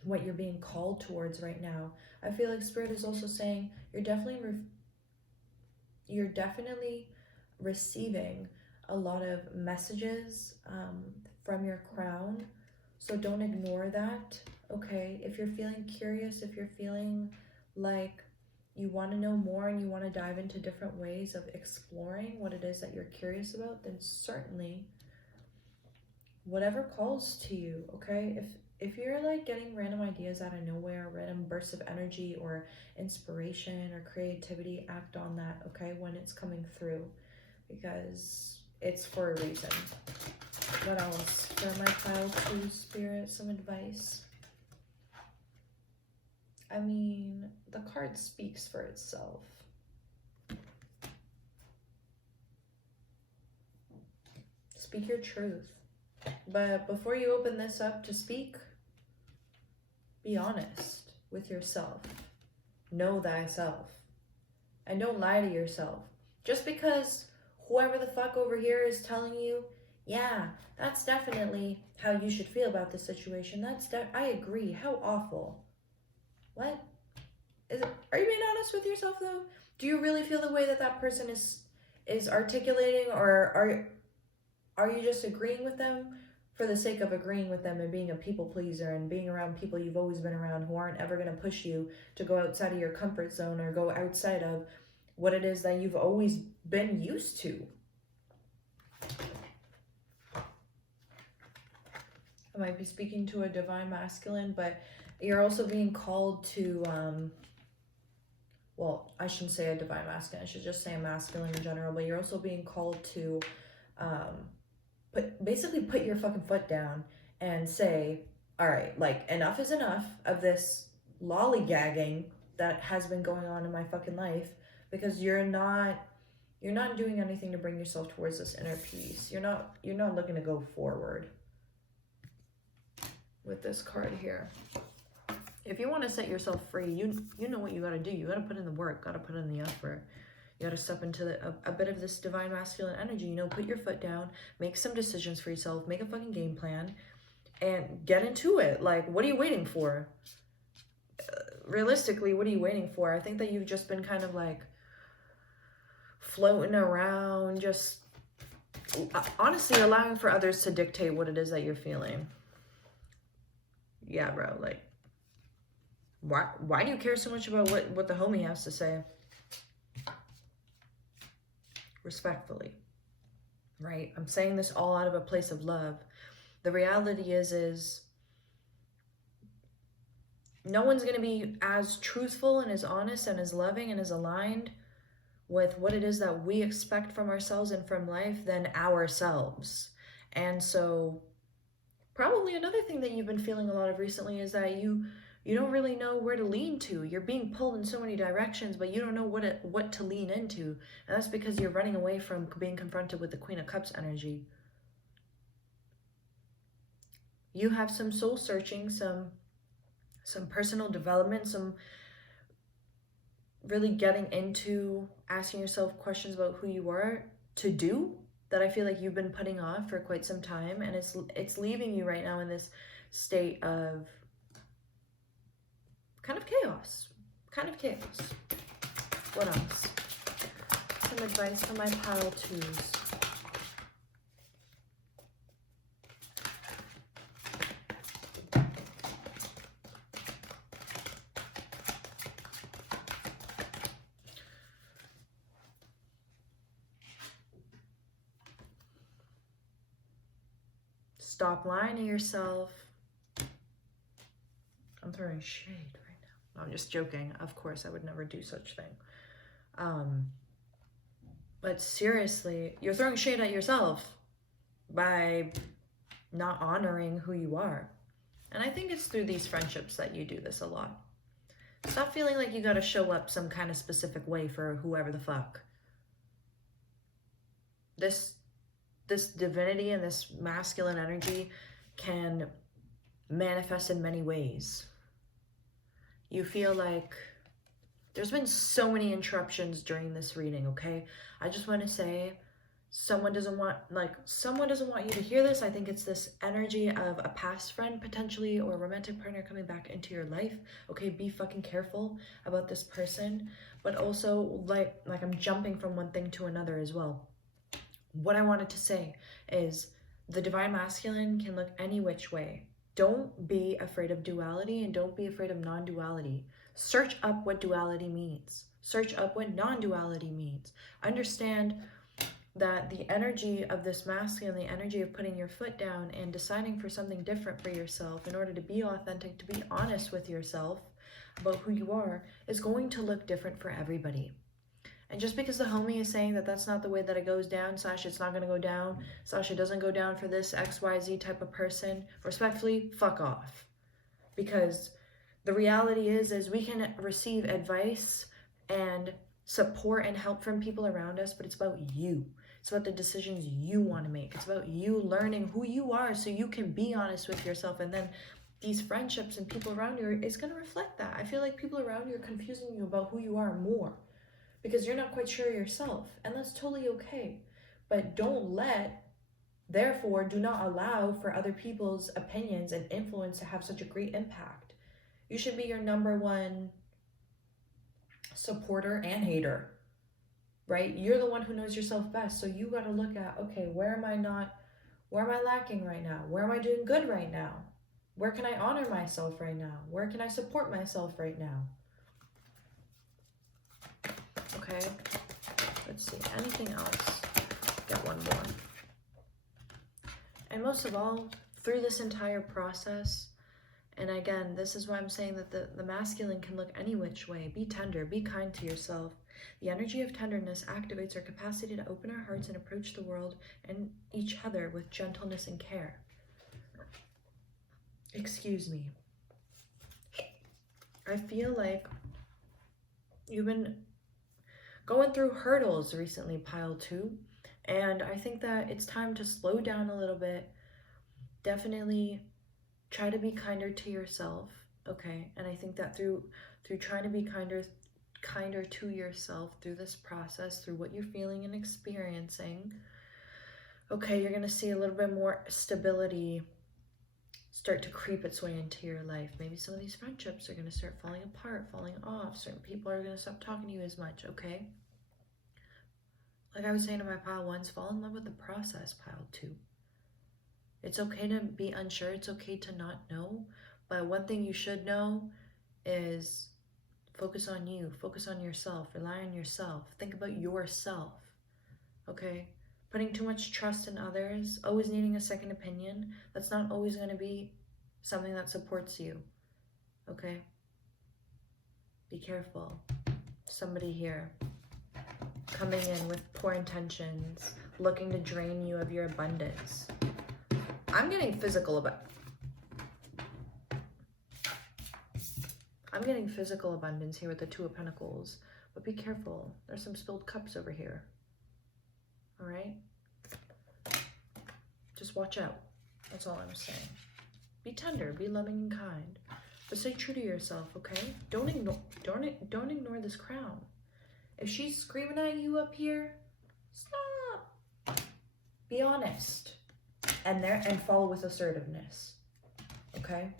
what you're being called towards right now. I feel like Spirit is also saying you're definitely receiving a lot of messages from your crown. So don't ignore that, okay? If you're feeling curious, if you're feeling like you want to know more and you want to dive into different ways of exploring what it is that you're curious about, then certainly whatever calls to you, okay? If you're like getting random ideas out of nowhere, random bursts of energy or inspiration or creativity, act on that, okay, when it's coming through, because it's for a reason. What else for my pile 2, Spirit? Some advice. I mean, the card speaks for itself. Speak your truth. But before you open this up to speak, be honest with yourself. Know thyself. And don't lie to yourself. Just because whoever the fuck over here is telling you, yeah, that's definitely how you should feel about this situation. I agree. How awful. What? Are you being honest with yourself though? Do you really feel the way that person is articulating, or are you just agreeing with them for the sake of agreeing with them and being a people pleaser and being around people you've always been around who aren't ever going to push you to go outside of your comfort zone or go outside of what it is that you've always been used to? I might be speaking to a divine masculine, but you're also being called to, well, I shouldn't say a divine masculine, I should just say a masculine in general, but you're also being called to put your fucking foot down and say, all right, like, enough is enough of this lollygagging that has been going on in my fucking life, because you're not doing anything to bring yourself towards this inner peace. You're not looking to go forward with this card here. If you want to set yourself free, you know what you got to do. You got to put in the work, got to put in the effort. You got to step into a bit of this divine masculine energy. You know, put your foot down, make some decisions for yourself, make a fucking game plan, and get into it. Like, what are you waiting for? Realistically, what are you waiting for? I think that you've just been kind of like floating around, just honestly allowing for others to dictate what it is that you're feeling. Yeah, bro, like, why do you care so much about what the homie has to say? Respectfully, right? I'm saying this all out of a place of love. The reality is no one's going to be as truthful and as honest and as loving and as aligned with what it is that we expect from ourselves and from life than ourselves. And so probably another thing that you've been feeling a lot of recently is that you don't really know where to lean to. You're being pulled in so many directions, but you don't know what to lean into. And that's because you're running away from being confronted with the Queen of Cups energy. You have some soul searching, some personal development, some really getting into asking yourself questions about who you are to do that I feel like you've been putting off for quite some time. And it's leaving you right now in this state of kind of chaos. What else? Some advice for my pile 2s. Stop lying to yourself. I'm throwing shade right now. No, I'm just joking. Of course, I would never do such thing. But seriously, you're throwing shade at yourself by not honoring who you are. And I think it's through these friendships that you do this a lot. Stop feeling like you gotta show up some kind of specific way for whoever the fuck. This divinity and this masculine energy can manifest in many ways. You feel like there's been so many interruptions during this reading, okay? I just want to say someone doesn't want you to hear this. I think it's this energy of a past friend potentially or a romantic partner coming back into your life. Okay, be fucking careful about this person, but also like I'm jumping from one thing to another as well. What I wanted to say is the divine masculine can look any which way. Don't be afraid of duality and don't be afraid of non-duality. Search up what duality means. Search up what non-duality means. Understand that the energy of this masculine, the energy of putting your foot down and deciding for something different for yourself in order to be authentic, to be honest with yourself about who you are, is going to look different for everybody. And just because the homie is saying that that's not the way that it goes down, / it's not going to go down, / it doesn't go down for this XYZ type of person, respectfully, fuck off. Because the reality is we can receive advice and support and help from people around us, but it's about you. It's about the decisions you want to make. It's about you learning who you are so you can be honest with yourself. And then these friendships and people around you is going to reflect that. I feel like people around you are confusing you about who you are more because you're not quite sure yourself. And that's totally okay. But therefore, do not allow for other people's opinions and influence to have such a great impact. You should be your number one supporter and hater, right? You're the one who knows yourself best. So you got to look at, okay, where am I lacking right now? Where am I doing good right now? Where can I honor myself right now? Where can I support myself right now? Okay, let's see, anything else? Get one more. And most of all, through this entire process, and again, this is why I'm saying that the masculine can look any which way. Be tender, be kind to yourself. The energy of tenderness activates our capacity to open our hearts and approach the world and each other with gentleness and care. Excuse me. I feel like you've been going through hurdles recently, pile 2. And I think that it's time to slow down a little bit. Definitely try to be kinder to yourself, okay? And I think that through trying to be kinder to yourself through this process, through what you're feeling and experiencing, okay, you're gonna see a little bit more stability start to creep its way into your life. Maybe some of these friendships are gonna start falling apart, falling off. Certain people are gonna stop talking to you as much, okay? Like I was saying to my pile 1s, fall in love with the process, pile 2. It's okay to be unsure. It's okay to not know. But one thing you should know is focus on you. Focus on yourself. Rely on yourself. Think about yourself. Okay? Putting too much trust in others, always needing a second opinion, that's not always going to be something that supports you. Okay? Be careful. Somebody here coming in with poor intentions, looking to drain you of your abundance. I'm getting physical abundance here with the 2 of Pentacles, but be careful. There's some spilled cups over here. All right? Just watch out. That's all I'm saying. Be tender, be loving and kind, but stay true to yourself, okay? Don't ignore this crown. If she's screaming at you up here, stop. Be honest. And follow with assertiveness. Okay?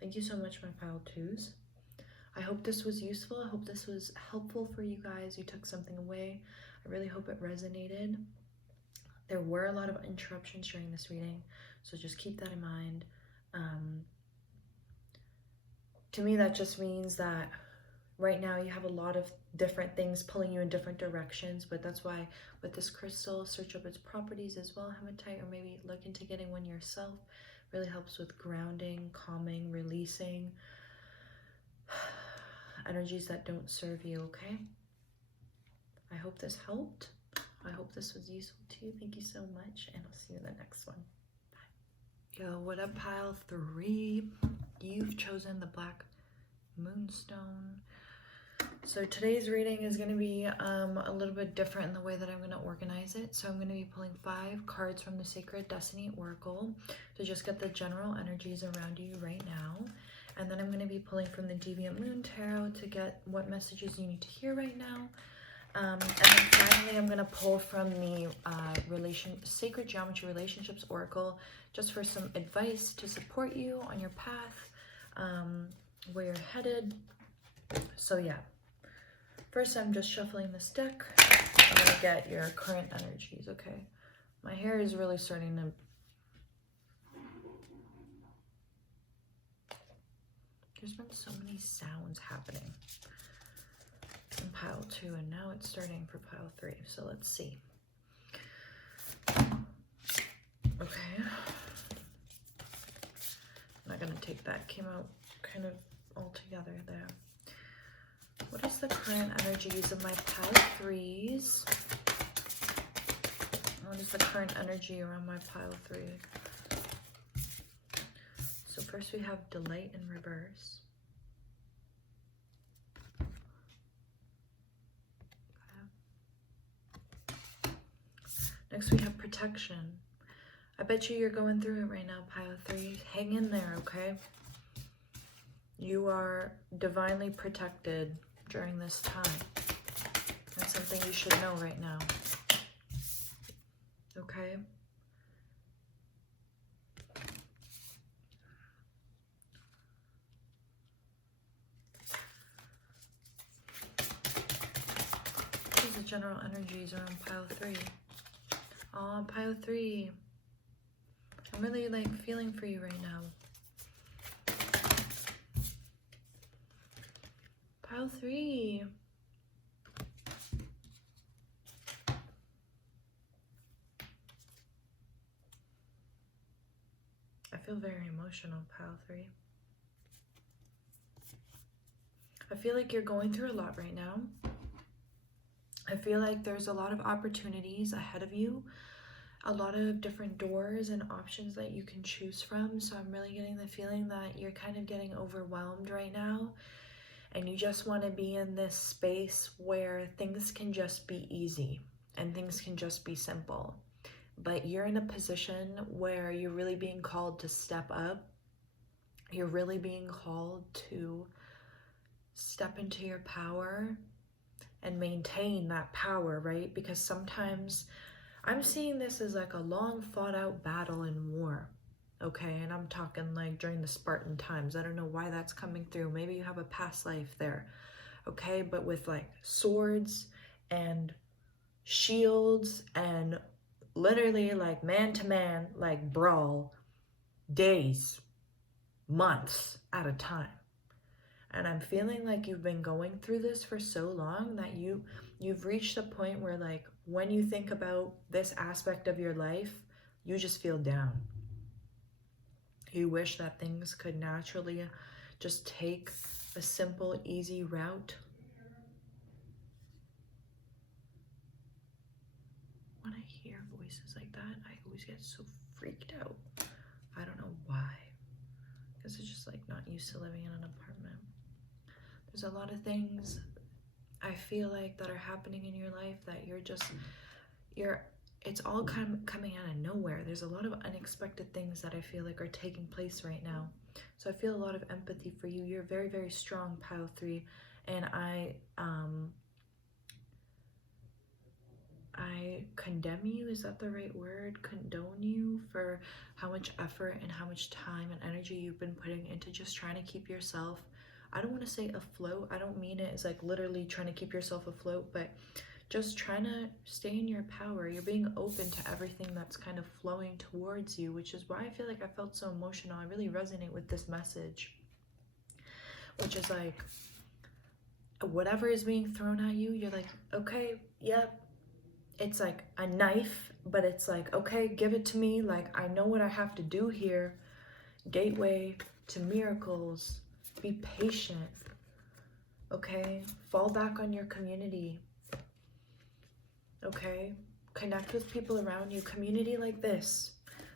Thank you so much, my pile 2s. I hope this was useful. I hope this was helpful for you guys. You took something away. I really hope it resonated. There were a lot of interruptions during this reading, so just keep that in mind. To me, that just means that right now you have a lot of different things pulling you in different directions, but that's why with this crystal, search up its properties as well, hematite, or maybe look into getting one yourself. Really helps with grounding, calming, releasing energies that don't serve you, okay? I hope this helped. I hope this was useful to you. Thank you so much, and I'll see you in the next one. Bye. Yo, what up, pile 3? You've chosen the black Moonstone. So today's reading is going to be a little bit different in the way that I'm going to organize it. So I'm going to be pulling 5 cards from the Sacred Destiny Oracle to just get the general energies around you right now. And then I'm going to be pulling from the Deviant Moon Tarot to get what messages you need to hear right now. And then finally, I'm going to pull from the Sacred Geometry Relationships Oracle just for some advice to support you on your path, where you're headed. So yeah, first I'm just shuffling this deck. I'm going to get your current energies, okay? My hair is really starting to... There's been so many sounds happening in pile 2, and now it's starting for pile 3. So let's see. Okay. I'm not going to take that. Came out kind of all together there. What is the current energies of my pile 3s? What is the current energy around my pile 3? So first we have Delight in reverse. Okay. Next we have Protection. I bet you're going through it right now, pile 3. Hang in there, okay? You are divinely protected during this time. That's something you should know right now. Okay? These are the general energies around pile 3. Aw, pile 3. I'm really like feeling for you right now. Pile 3. I feel very emotional, pile 3. I feel like you're going through a lot right now. I feel like there's a lot of opportunities ahead of you, a lot of different doors and options that you can choose from. So I'm really getting the feeling that you're kind of getting overwhelmed right now. And you just want to be in this space where things can just be easy and things can just be simple. But you're in a position where you're really being called to step up. You're really being called to step into your power and maintain that power, right? Because sometimes I'm seeing this as like a long fought out battle in war. Okay, and I'm talking like during the Spartan times. I don't know why that's coming through. Maybe you have a past life there. Okay, but with like swords and shields and literally like man to man, like brawl, days, months at a time. And I'm feeling like you've been going through this for so long that you've reached a point where like when you think about this aspect of your life, you just feel down. You wish that things could naturally just take a simple, easy route. When I hear voices like that, I always get so freaked out. I don't know why. Because it's just like not used to living in an apartment. There's a lot of things I feel like that are happening in your life that it's all kind of coming out of nowhere. There's a lot of unexpected things that I feel like are taking place right now. So I feel a lot of empathy for you. You're very, very strong, pile 3. And I condemn you, is that the right word? Condone you for how much effort and how much time and energy you've been putting into just trying to keep yourself, I don't want to say afloat. I don't mean it as like literally trying to keep yourself afloat, but just trying to stay in your power. You're being open to everything that's kind of flowing towards you, which is why I feel like I felt so emotional. I really resonate with this message, which is like, whatever is being thrown at you, you're like, okay, yep. It's like a knife, but it's like, okay, give it to me. Like, I know what I have to do here. Gateway to miracles. Be patient. Okay? Fall back on your community. Okay? Connect with people around you. Community like this.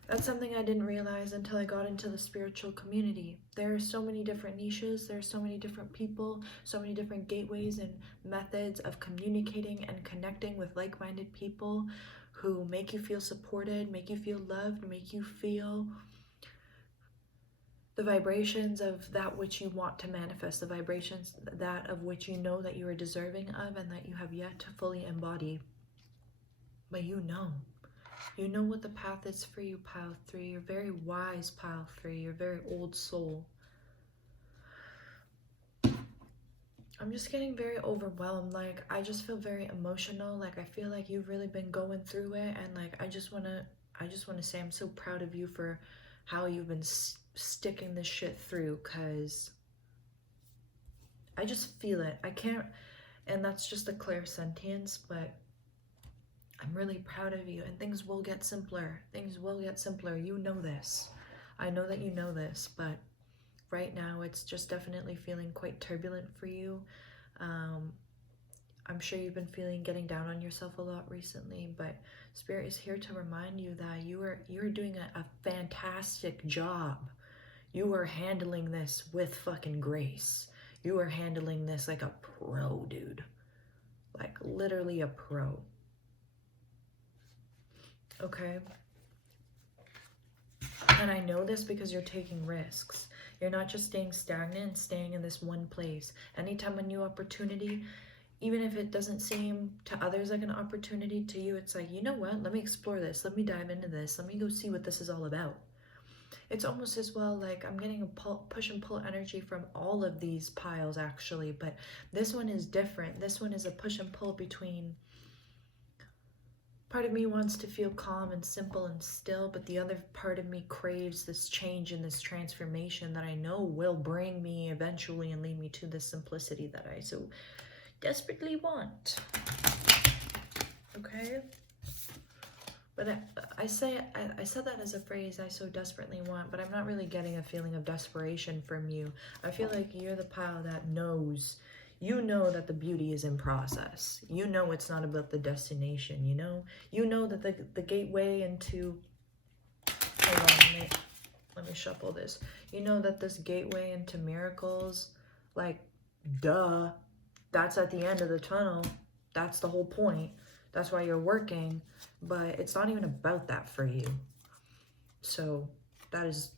That's something I didn't realize until I got into the spiritual community. There are so many different niches, there are so many different people, so many different gateways and methods of communicating and connecting with like-minded people who make you feel supported, make you feel loved, make you feel the vibrations of that which you want to manifest, the vibrations that of which you know that you are deserving of and that you have yet to fully embody. But you know what the path is for you, pile 3. You're very wise, pile 3. You're very old soul. I'm just getting very overwhelmed. Like, I just feel very emotional. Like, I feel like you've really been going through it, and like I just want to say I'm so proud of you for how you've been sticking this shit through, because I just feel it. I can't, and that's just a clairsentience, but I'm really proud of you, and things will get simpler. Things will get simpler. You know this. I know that you know this, but right now it's just definitely feeling quite turbulent for you. I'm sure you've been getting down on yourself a lot recently, but Spirit is here to remind you that you're doing a fantastic job. You are handling this with fucking grace. You are handling this like a pro, dude. Like literally a pro. Okay? And I know this because you're taking risks. You're not just staying stagnant, staying in this one place. Anytime a new opportunity, even if it doesn't seem to others like an opportunity, to you it's like, you know what? Let me explore this. Let me dive into this. Let me go see what this is all about. It's almost as well like I'm getting a push and pull energy from all of these piles actually, but this one is different. This one is a push and pull between, part of me wants to feel calm and simple and still, but the other part of me craves this change and this transformation that I know will bring me eventually and lead me to this simplicity that I so desperately want. Okay? But I said that as a phrase, I so desperately want, but I'm not really getting a feeling of desperation from you. I feel like you're the pile that knows. You know that the beauty is in process. You know it's not about the destination, you know? You know that the gateway into... Hold on, let me shuffle this. You know that this gateway into miracles, like, duh, that's at the end of the tunnel. That's the whole point. That's why you're working, but it's not even about that for you. So that is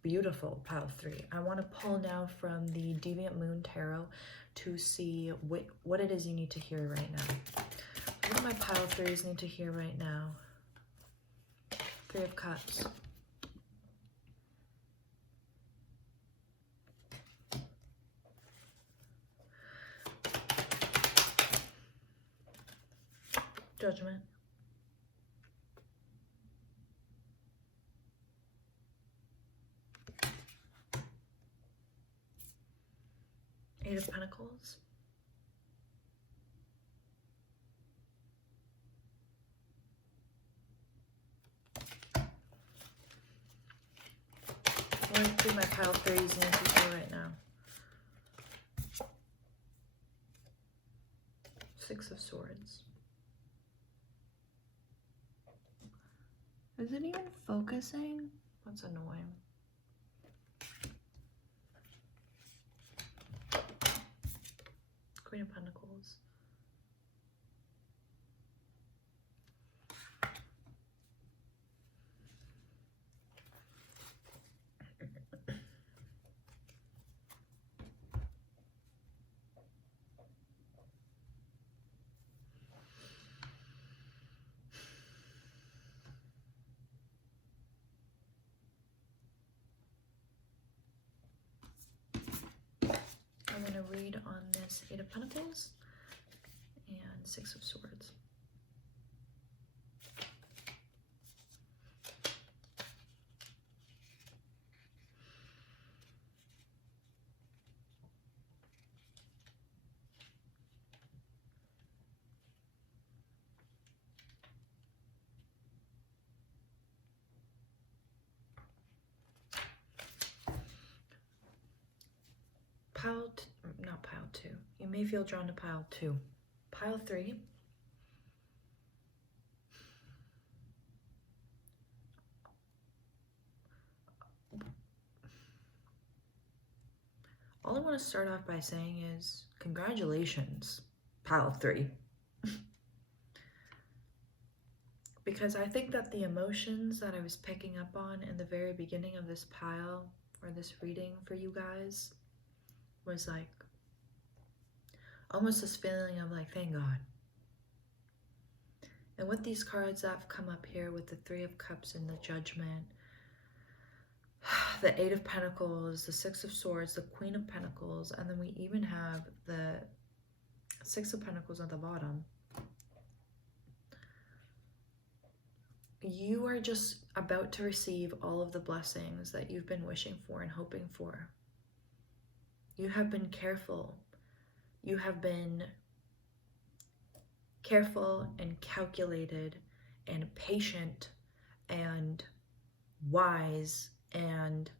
beautiful, pile 3. I want to pull now from the Deviant Moon Tarot to see what it is you need to hear right now. What do my pile 3s need to hear right now? 3 of Cups. Judgment. Eight of Pentacles. What do my pile 3s need to hear right now? 6 of Swords. Is it even focusing? That's annoying. Queen of Pentacles. I'm going to read on this 8 of Pentacles and 6 of Swords. Not pile 2. You may feel drawn to pile 2. Pile 3. all I want to start off by saying is congratulations, pile 3. Because I think that the emotions that I was picking up on in the very beginning of this pile, or this reading for you guys, was like almost this feeling of like, thank God. And with these cards that have come up here with the 3 of Cups and the Judgment, the 8 of Pentacles, the 6 of Swords, the Queen of Pentacles, and then we even have the 6 of Pentacles at the bottom. You are just about to receive all of the blessings that you've been wishing for and hoping for. You have been careful. You have been careful and calculated and patient and wise and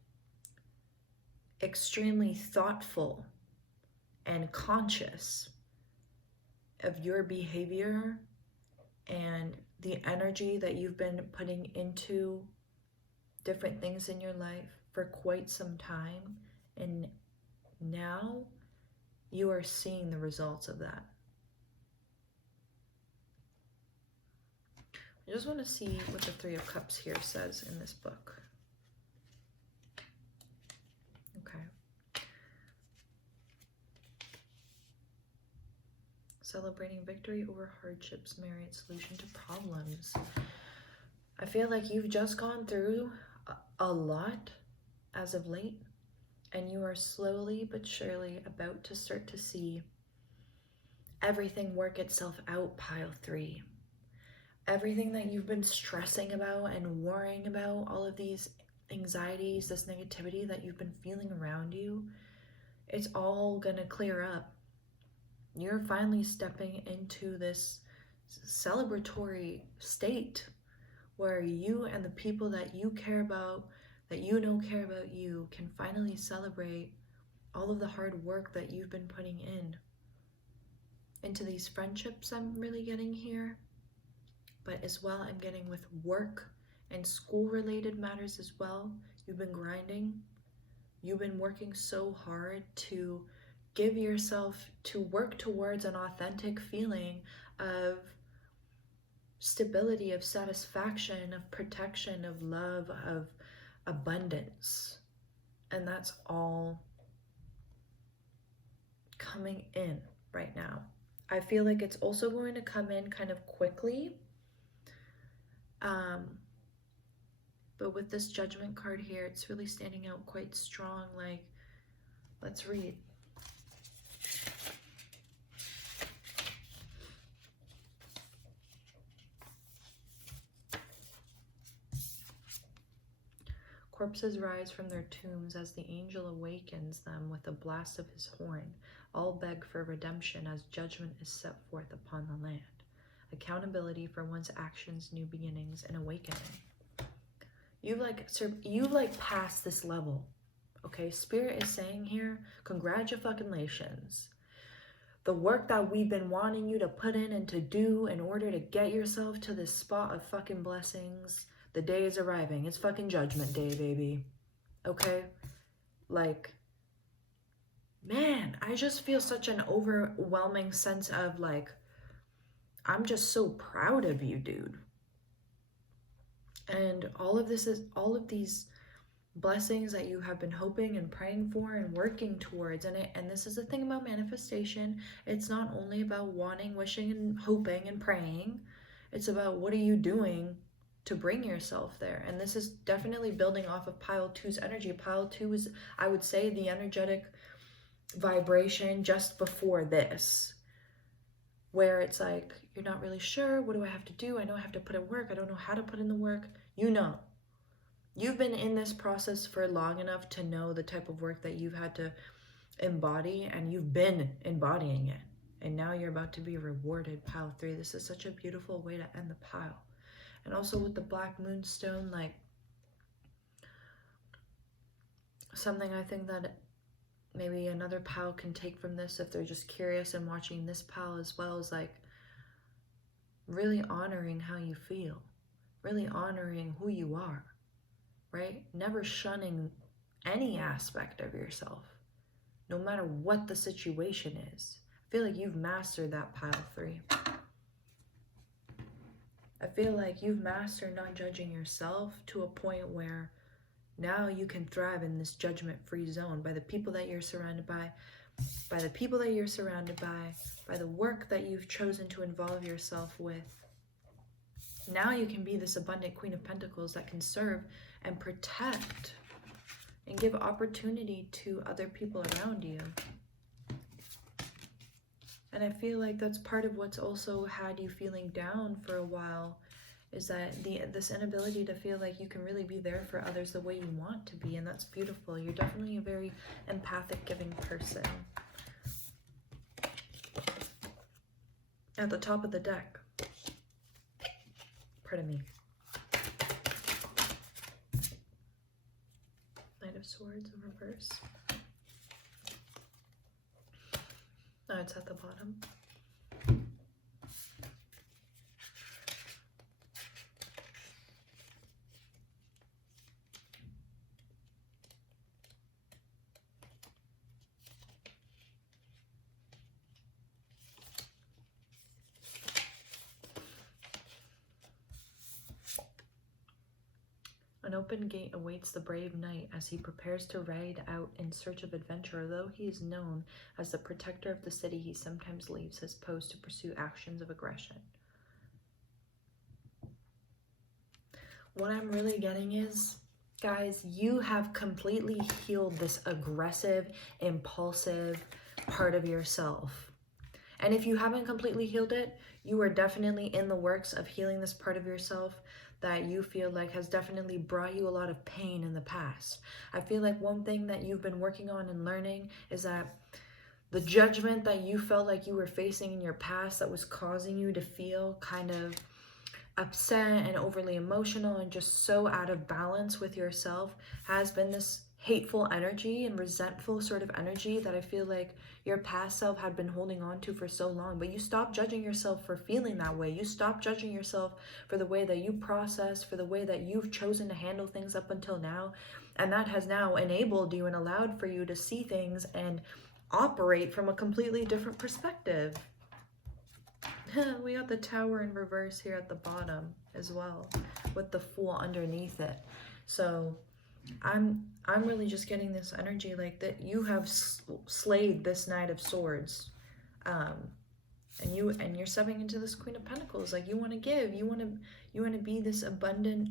extremely thoughtful and conscious of your behavior and the energy that you've been putting into different things in your life for quite some time, and now you are seeing the results of that. I just want to see what the 3 of Cups here says in this book. Okay. Celebrating victory over hardships, married solution to problems. I feel like you've just gone through a lot as of late, and you are slowly but surely about to start to see everything work itself out, pile 3. Everything that you've been stressing about and worrying about, all of these anxieties, this negativity that you've been feeling around you, it's all gonna clear up. You're finally stepping into this celebratory state where you and the people that you care about, that you know care about you, can finally celebrate all of the hard work that you've been putting into these friendships I'm really getting here. But as well, I'm getting with work and school related matters as well. You've been grinding. You've been working so hard to give yourself, to work towards an authentic feeling of stability, of satisfaction, of protection, of love, of abundance. And that's all coming in right now. I feel like it's also going to come in kind of quickly. But with this Judgment card here, it's really standing out quite strong. Like, let's read. Corpses rise from their tombs as the angel awakens them with a blast of his horn. All beg for redemption as judgment is set forth upon the land. Accountability for one's actions, new beginnings, and awakening. You've like passed this level. Okay, Spirit is saying here, congratulations. The work that we've been wanting you to put in and to do in order to get yourself to this spot of fucking blessings, the day is arriving. It's fucking Judgment Day, baby. Okay? Like, man, I just feel such an overwhelming sense of like, I'm just so proud of you, dude. And all of these blessings that you have been hoping and praying for and working towards, and this is the thing about manifestation. It's not only about wanting, wishing, and hoping and praying. It's about what are you doing to bring yourself there. And this is definitely building off of pile 2's energy. Pile 2 is, I would say, the energetic vibration just before this, where it's like, you're not really sure, what do I have to do? I know I have to put in work. I don't know how to put in the work. You know. You've been in this process for long enough to know the type of work that you've had to embody, and you've been embodying it. And now you're about to be rewarded, pile 3. This is such a beautiful way to end the pile. And also with the Black Moonstone, like, something I think that maybe another pile can take from this, if they're just curious and watching this pile as well, is like really honoring how you feel, really honoring who you are, right? Never shunning any aspect of yourself, no matter what the situation is. I feel like you've mastered that, pile 3. I feel like you've mastered not judging yourself to a point where now you can thrive in this judgment-free zone by the people that you're surrounded by the people that you're surrounded by the work that you've chosen to involve yourself with. Now you can be this abundant Queen of Pentacles that can serve and protect and give opportunity to other people around you. And I feel like that's part of what's also had you feeling down for a while, is that this inability to feel like you can really be there for others the way you want to be. And that's beautiful. You're definitely a very empathic, giving person. At the top of the deck, pardon me, Knight of Swords in reverse. No, it's at the bottom. An open gate awaits the brave knight as he prepares to ride out in search of adventure. Although he is known as the protector of the city, he sometimes leaves his post to pursue actions of aggression. What I'm really getting is, guys, you have completely healed this aggressive, impulsive part of yourself. And if you haven't completely healed it, you are definitely in the works of healing this part of yourself that you feel like has definitely brought you a lot of pain in the past. I feel like one thing that you've been working on and learning is that the judgment that you felt like you were facing in your past that was causing you to feel kind of upset and overly emotional and just so out of balance with yourself has been this hateful energy and resentful sort of energy that I feel like your past self had been holding on to for so long. But you stopped judging yourself for feeling that way. You stopped judging yourself for the way that you process, for the way that you've chosen to handle things up until now. And that has now enabled you and allowed for you to see things and operate from a completely different perspective. We got the Tower in reverse here at the bottom as well, with the Fool underneath it. So I'm really just getting this energy like that you have slayed this Knight of Swords, and you're stepping into this Queen of Pentacles. Like, you want to give, you want to be this abundant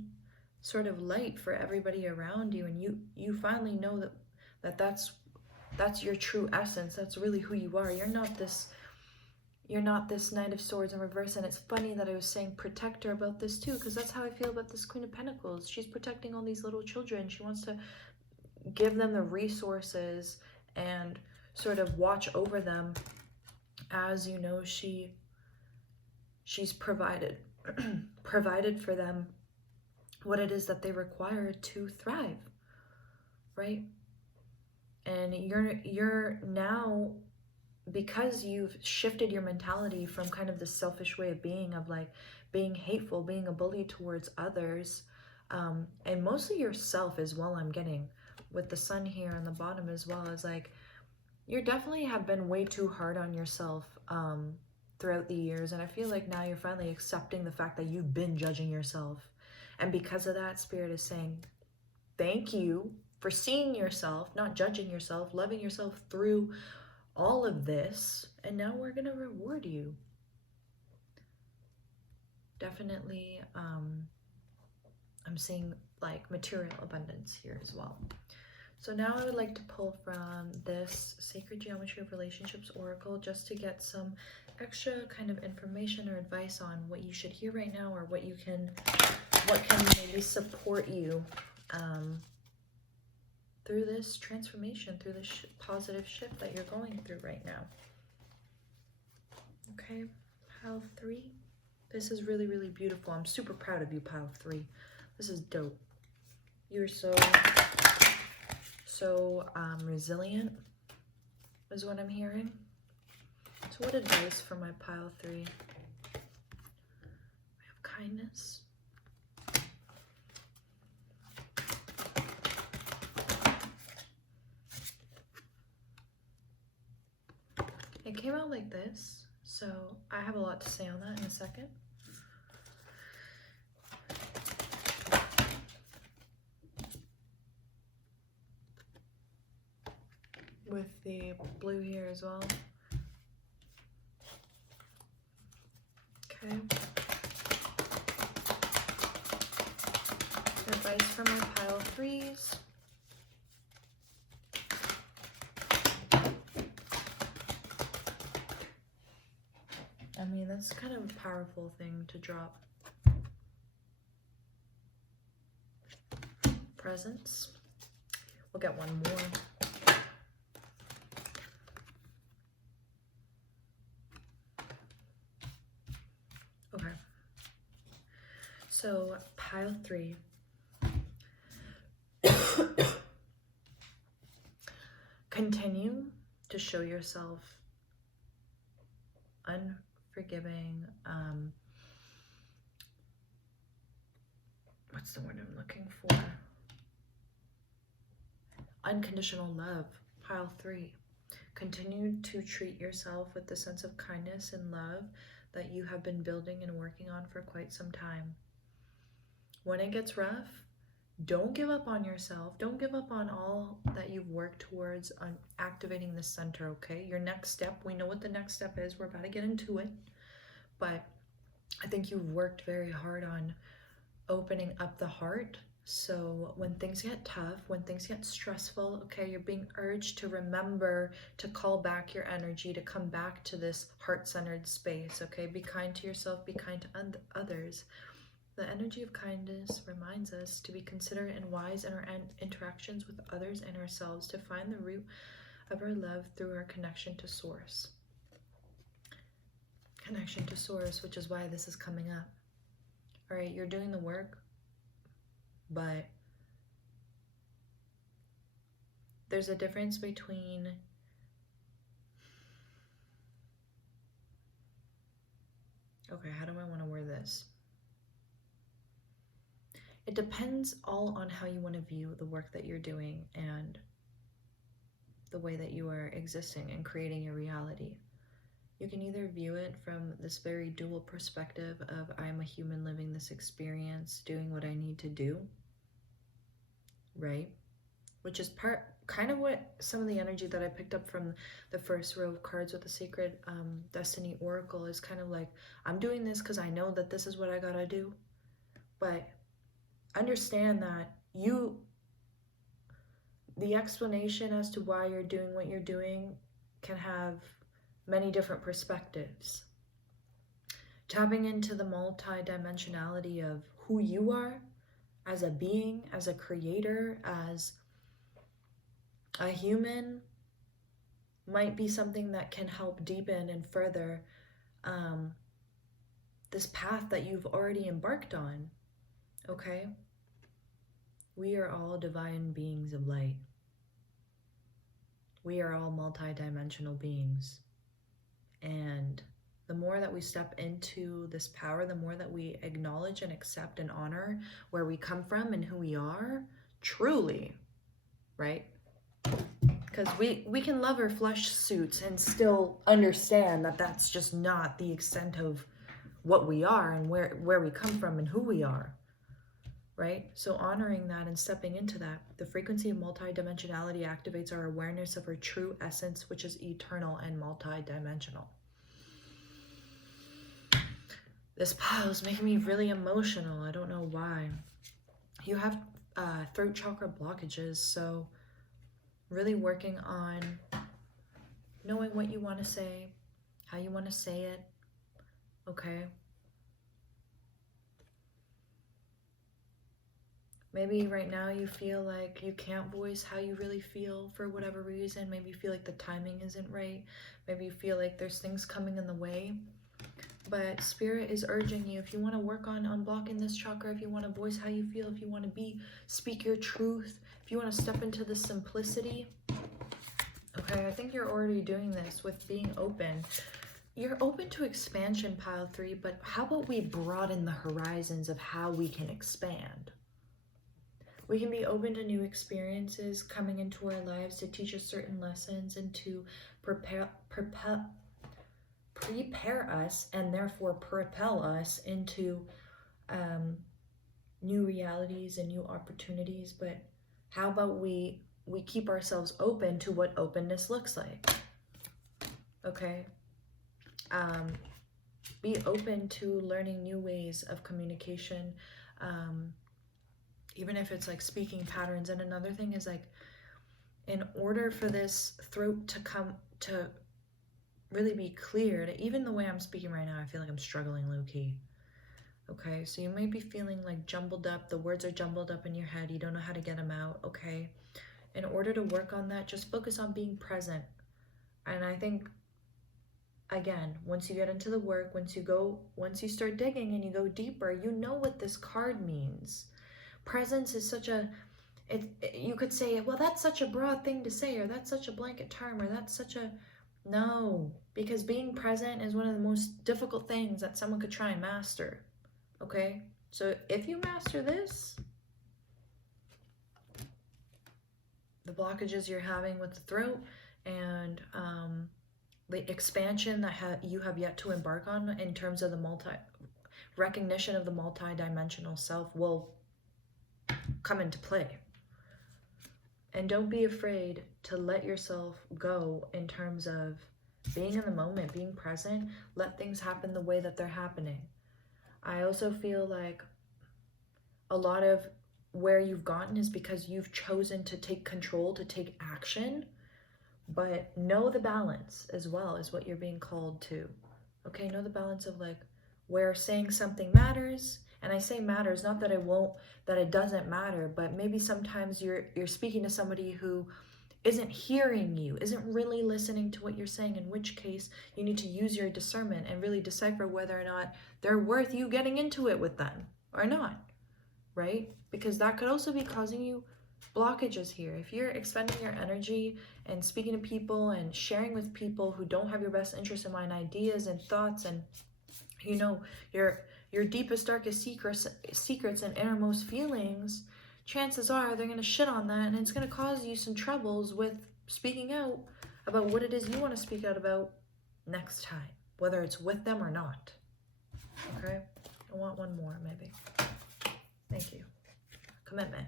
sort of light for everybody around you, and you finally know that's your true essence. That's really who you are. You're not this Knight of Swords in reverse. And it's funny that I was saying protector about this too, because that's how I feel about this Queen of Pentacles. She's protecting all these little children. She wants to give them the resources and sort of watch over them as, you know, she's provided for them what it is that they require to thrive, right? And you're now, because you've shifted your mentality from kind of the selfish way of being, of like being hateful, being a bully towards others, and mostly yourself as well, I'm getting with the Sun here on the bottom as well, as like you definitely have been way too hard on yourself throughout the years. And I feel like now you're finally accepting the fact that you've been judging yourself. And because of that, Spirit is saying, thank you for seeing yourself, not judging yourself, loving yourself through all of this, and now we're gonna reward you. Definitely, I'm seeing like material abundance here as well. So now I would like to pull from this Sacred Geometry of Relationships Oracle, just to get some extra kind of information or advice on what you should hear right now, or what can maybe support you through this transformation, through this positive shift that you're going through right now. Okay, pile 3. This is really, really beautiful. I'm super proud of you, pile 3. This is dope. You're so resilient is what I'm hearing. So what advice for my pile 3? We have kindness. It came out like this, so I have a lot to say on that in a second. With the blue here as well. Okay. Advice for my pile threes. I mean, that's kind of a powerful thing to drop. Presents. We'll get one more. Okay. So, pile three. Continue to show yourself unforgiving, what's the word I'm looking for? Unconditional love, pile three. Continue to treat yourself with the sense of kindness and love that you have been building and working on for quite some time. When it gets rough, don't give up on yourself. Don't give up on all that you've worked towards on activating the center, okay? Your next step, we know what the next step is. We're about to get into it. But I think you've worked very hard on opening up the heart. So when things get tough, when things get stressful, okay, you're being urged to remember to call back your energy, to come back to this heart-centered space, okay? Be kind to yourself, be kind to others. The energy of kindness reminds us to be considerate and wise in our interactions with others and ourselves, to find the root of our love through our connection to Source. Connection to Source, which is why this is coming up. All right, you're doing the work, but there's a difference between okay, how do I want to word this? It depends all on how you want to view the work that you're doing and the way that you are existing and creating your reality. You can either view it from this very dual perspective of I'm a human living this experience, doing what I need to do, right? Which is kind of what some of the energy that I picked up from the first row of cards with the Sacred Destiny Oracle is kind of like, I'm doing this because I know that this is what I gotta do. But understand that the explanation as to why you're doing what you're doing can have many different perspectives. Tapping into the multi-dimensionality of who you are as a being, as a creator, as a human might be something that can help deepen and further this path that you've already embarked on, okay? We are all divine beings of light. We are all multi-dimensional beings. And the more that we step into this power, the more that we acknowledge and accept and honor where we come from and who we are, truly, right? Because we can love our flesh suits and still understand that that's just not the extent of what we are and where we come from and who we are, right? So honoring that and stepping into that, the frequency of multidimensionality activates our awareness of our true essence, which is eternal and multidimensional. This pile is making me really emotional. I don't know why. You have throat chakra blockages, so really working on knowing what you want to say, how you want to say it, okay? Maybe right now you feel like you can't voice how you really feel for whatever reason. Maybe you feel like the timing isn't right. Maybe you feel like there's things coming in the way. But Spirit is urging you, if you want to work on unblocking this chakra, if you want to voice how you feel, if you want to speak your truth, if you want to step into the simplicity, okay, I think you're already doing this with being open. You're open to expansion, pile 3, but how about we broaden the horizons of how we can expand? We can be open to new experiences coming into our lives to teach us certain lessons and to prepare us and therefore propel us into new realities and new opportunities. But how about we keep ourselves open to what openness looks like? Okay. Be open to learning new ways of communication, even if it's like speaking patterns. And another thing is, like, in order for this throat to come to really be cleared, even the way I'm speaking right now, I feel like I'm struggling low-key. Okay, so you might be feeling like jumbled up, the words are jumbled up in your head, you don't know how to get them out. Okay, in order to work on that, just focus on being present. And I think, again, once you get into the work, once you start digging and you go deeper, you know what this card means. Presence is such a, you could say, well, that's such a broad thing to say, or that's such a blanket term, or that's such a, no, because being present is one of the most difficult things that someone could try and master. Okay, so if you master this, the blockages you're having with the throat and the expansion that you have yet to embark on in terms of the recognition of the multi-dimensional self will come into play. And don't be afraid to let yourself go in terms of being in the moment, being present. Let things happen the way that they're happening. I also feel like a lot of where you've gotten is because you've chosen to take control, to take action. But know the balance as well is what you're being called to. Okay, know the balance of, like, where saying something matters. And I say matters, not that it doesn't matter, but maybe sometimes you're speaking to somebody who isn't hearing you, isn't really listening to what you're saying, in which case you need to use your discernment and really decipher whether or not they're worth you getting into it with them or not, right? Because that could also be causing you blockages here. If you're expending your energy and speaking to people and sharing with people who don't have your best interest in mind, ideas and thoughts, and, you know, your deepest, darkest secrets and innermost feelings, chances are they're going to shit on that, and it's going to cause you some troubles with speaking out about what it is you want to speak out about next time, whether it's with them or not. Okay? I want one more, maybe. Thank you. Commitment.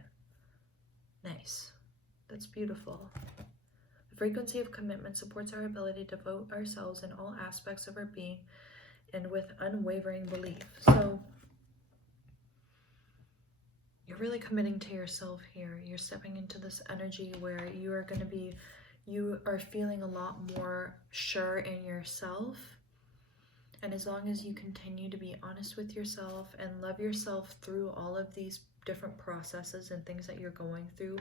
Nice. That's beautiful. The frequency of commitment supports our ability to devote ourselves in all aspects of our being and with unwavering belief. So you're really committing to yourself here. You're stepping into this energy where you are feeling a lot more sure in yourself. And as long as you continue to be honest with yourself and love yourself through all of these different processes and things that you're going through,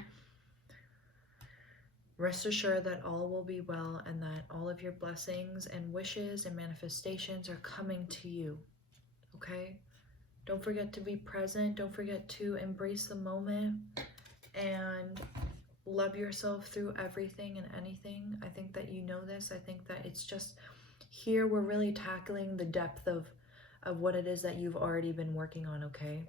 rest assured that all will be well and that all of your blessings and wishes and manifestations are coming to you. Okay? Don't forget to be present. Don't forget to embrace the moment and love yourself through everything and anything. I think that you know this. I think that it's just here we're really tackling the depth of what it is that you've already been working on, okay?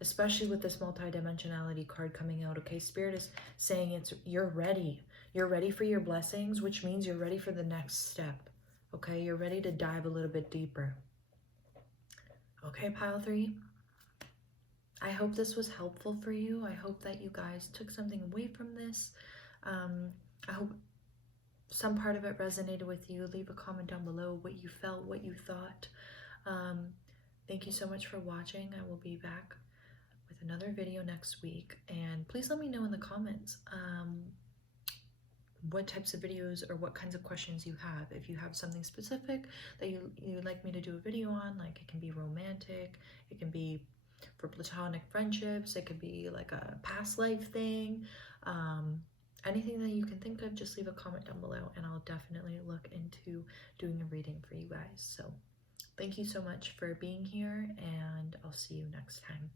Especially with this multidimensionality card coming out, okay? Spirit is saying you're ready. You're ready for your blessings, which means you're ready for the next step, okay? You're ready to dive a little bit deeper. Okay, pile 3. I hope this was helpful for you. I hope that you guys took something away from this. I hope some part of it resonated with you. Leave a comment down below what you felt, what you thought. Thank you so much for watching. I will be back with another video next week. And please let me know in the comments what types of videos or what kinds of questions you have. If you have something specific that you'd like me to do a video on, like it can be romantic, it can be for platonic friendships, it could be like a past life thing, anything that you can think of, just leave a comment down below and I'll definitely look into doing a reading for you guys. So thank you so much for being here and I'll see you next time.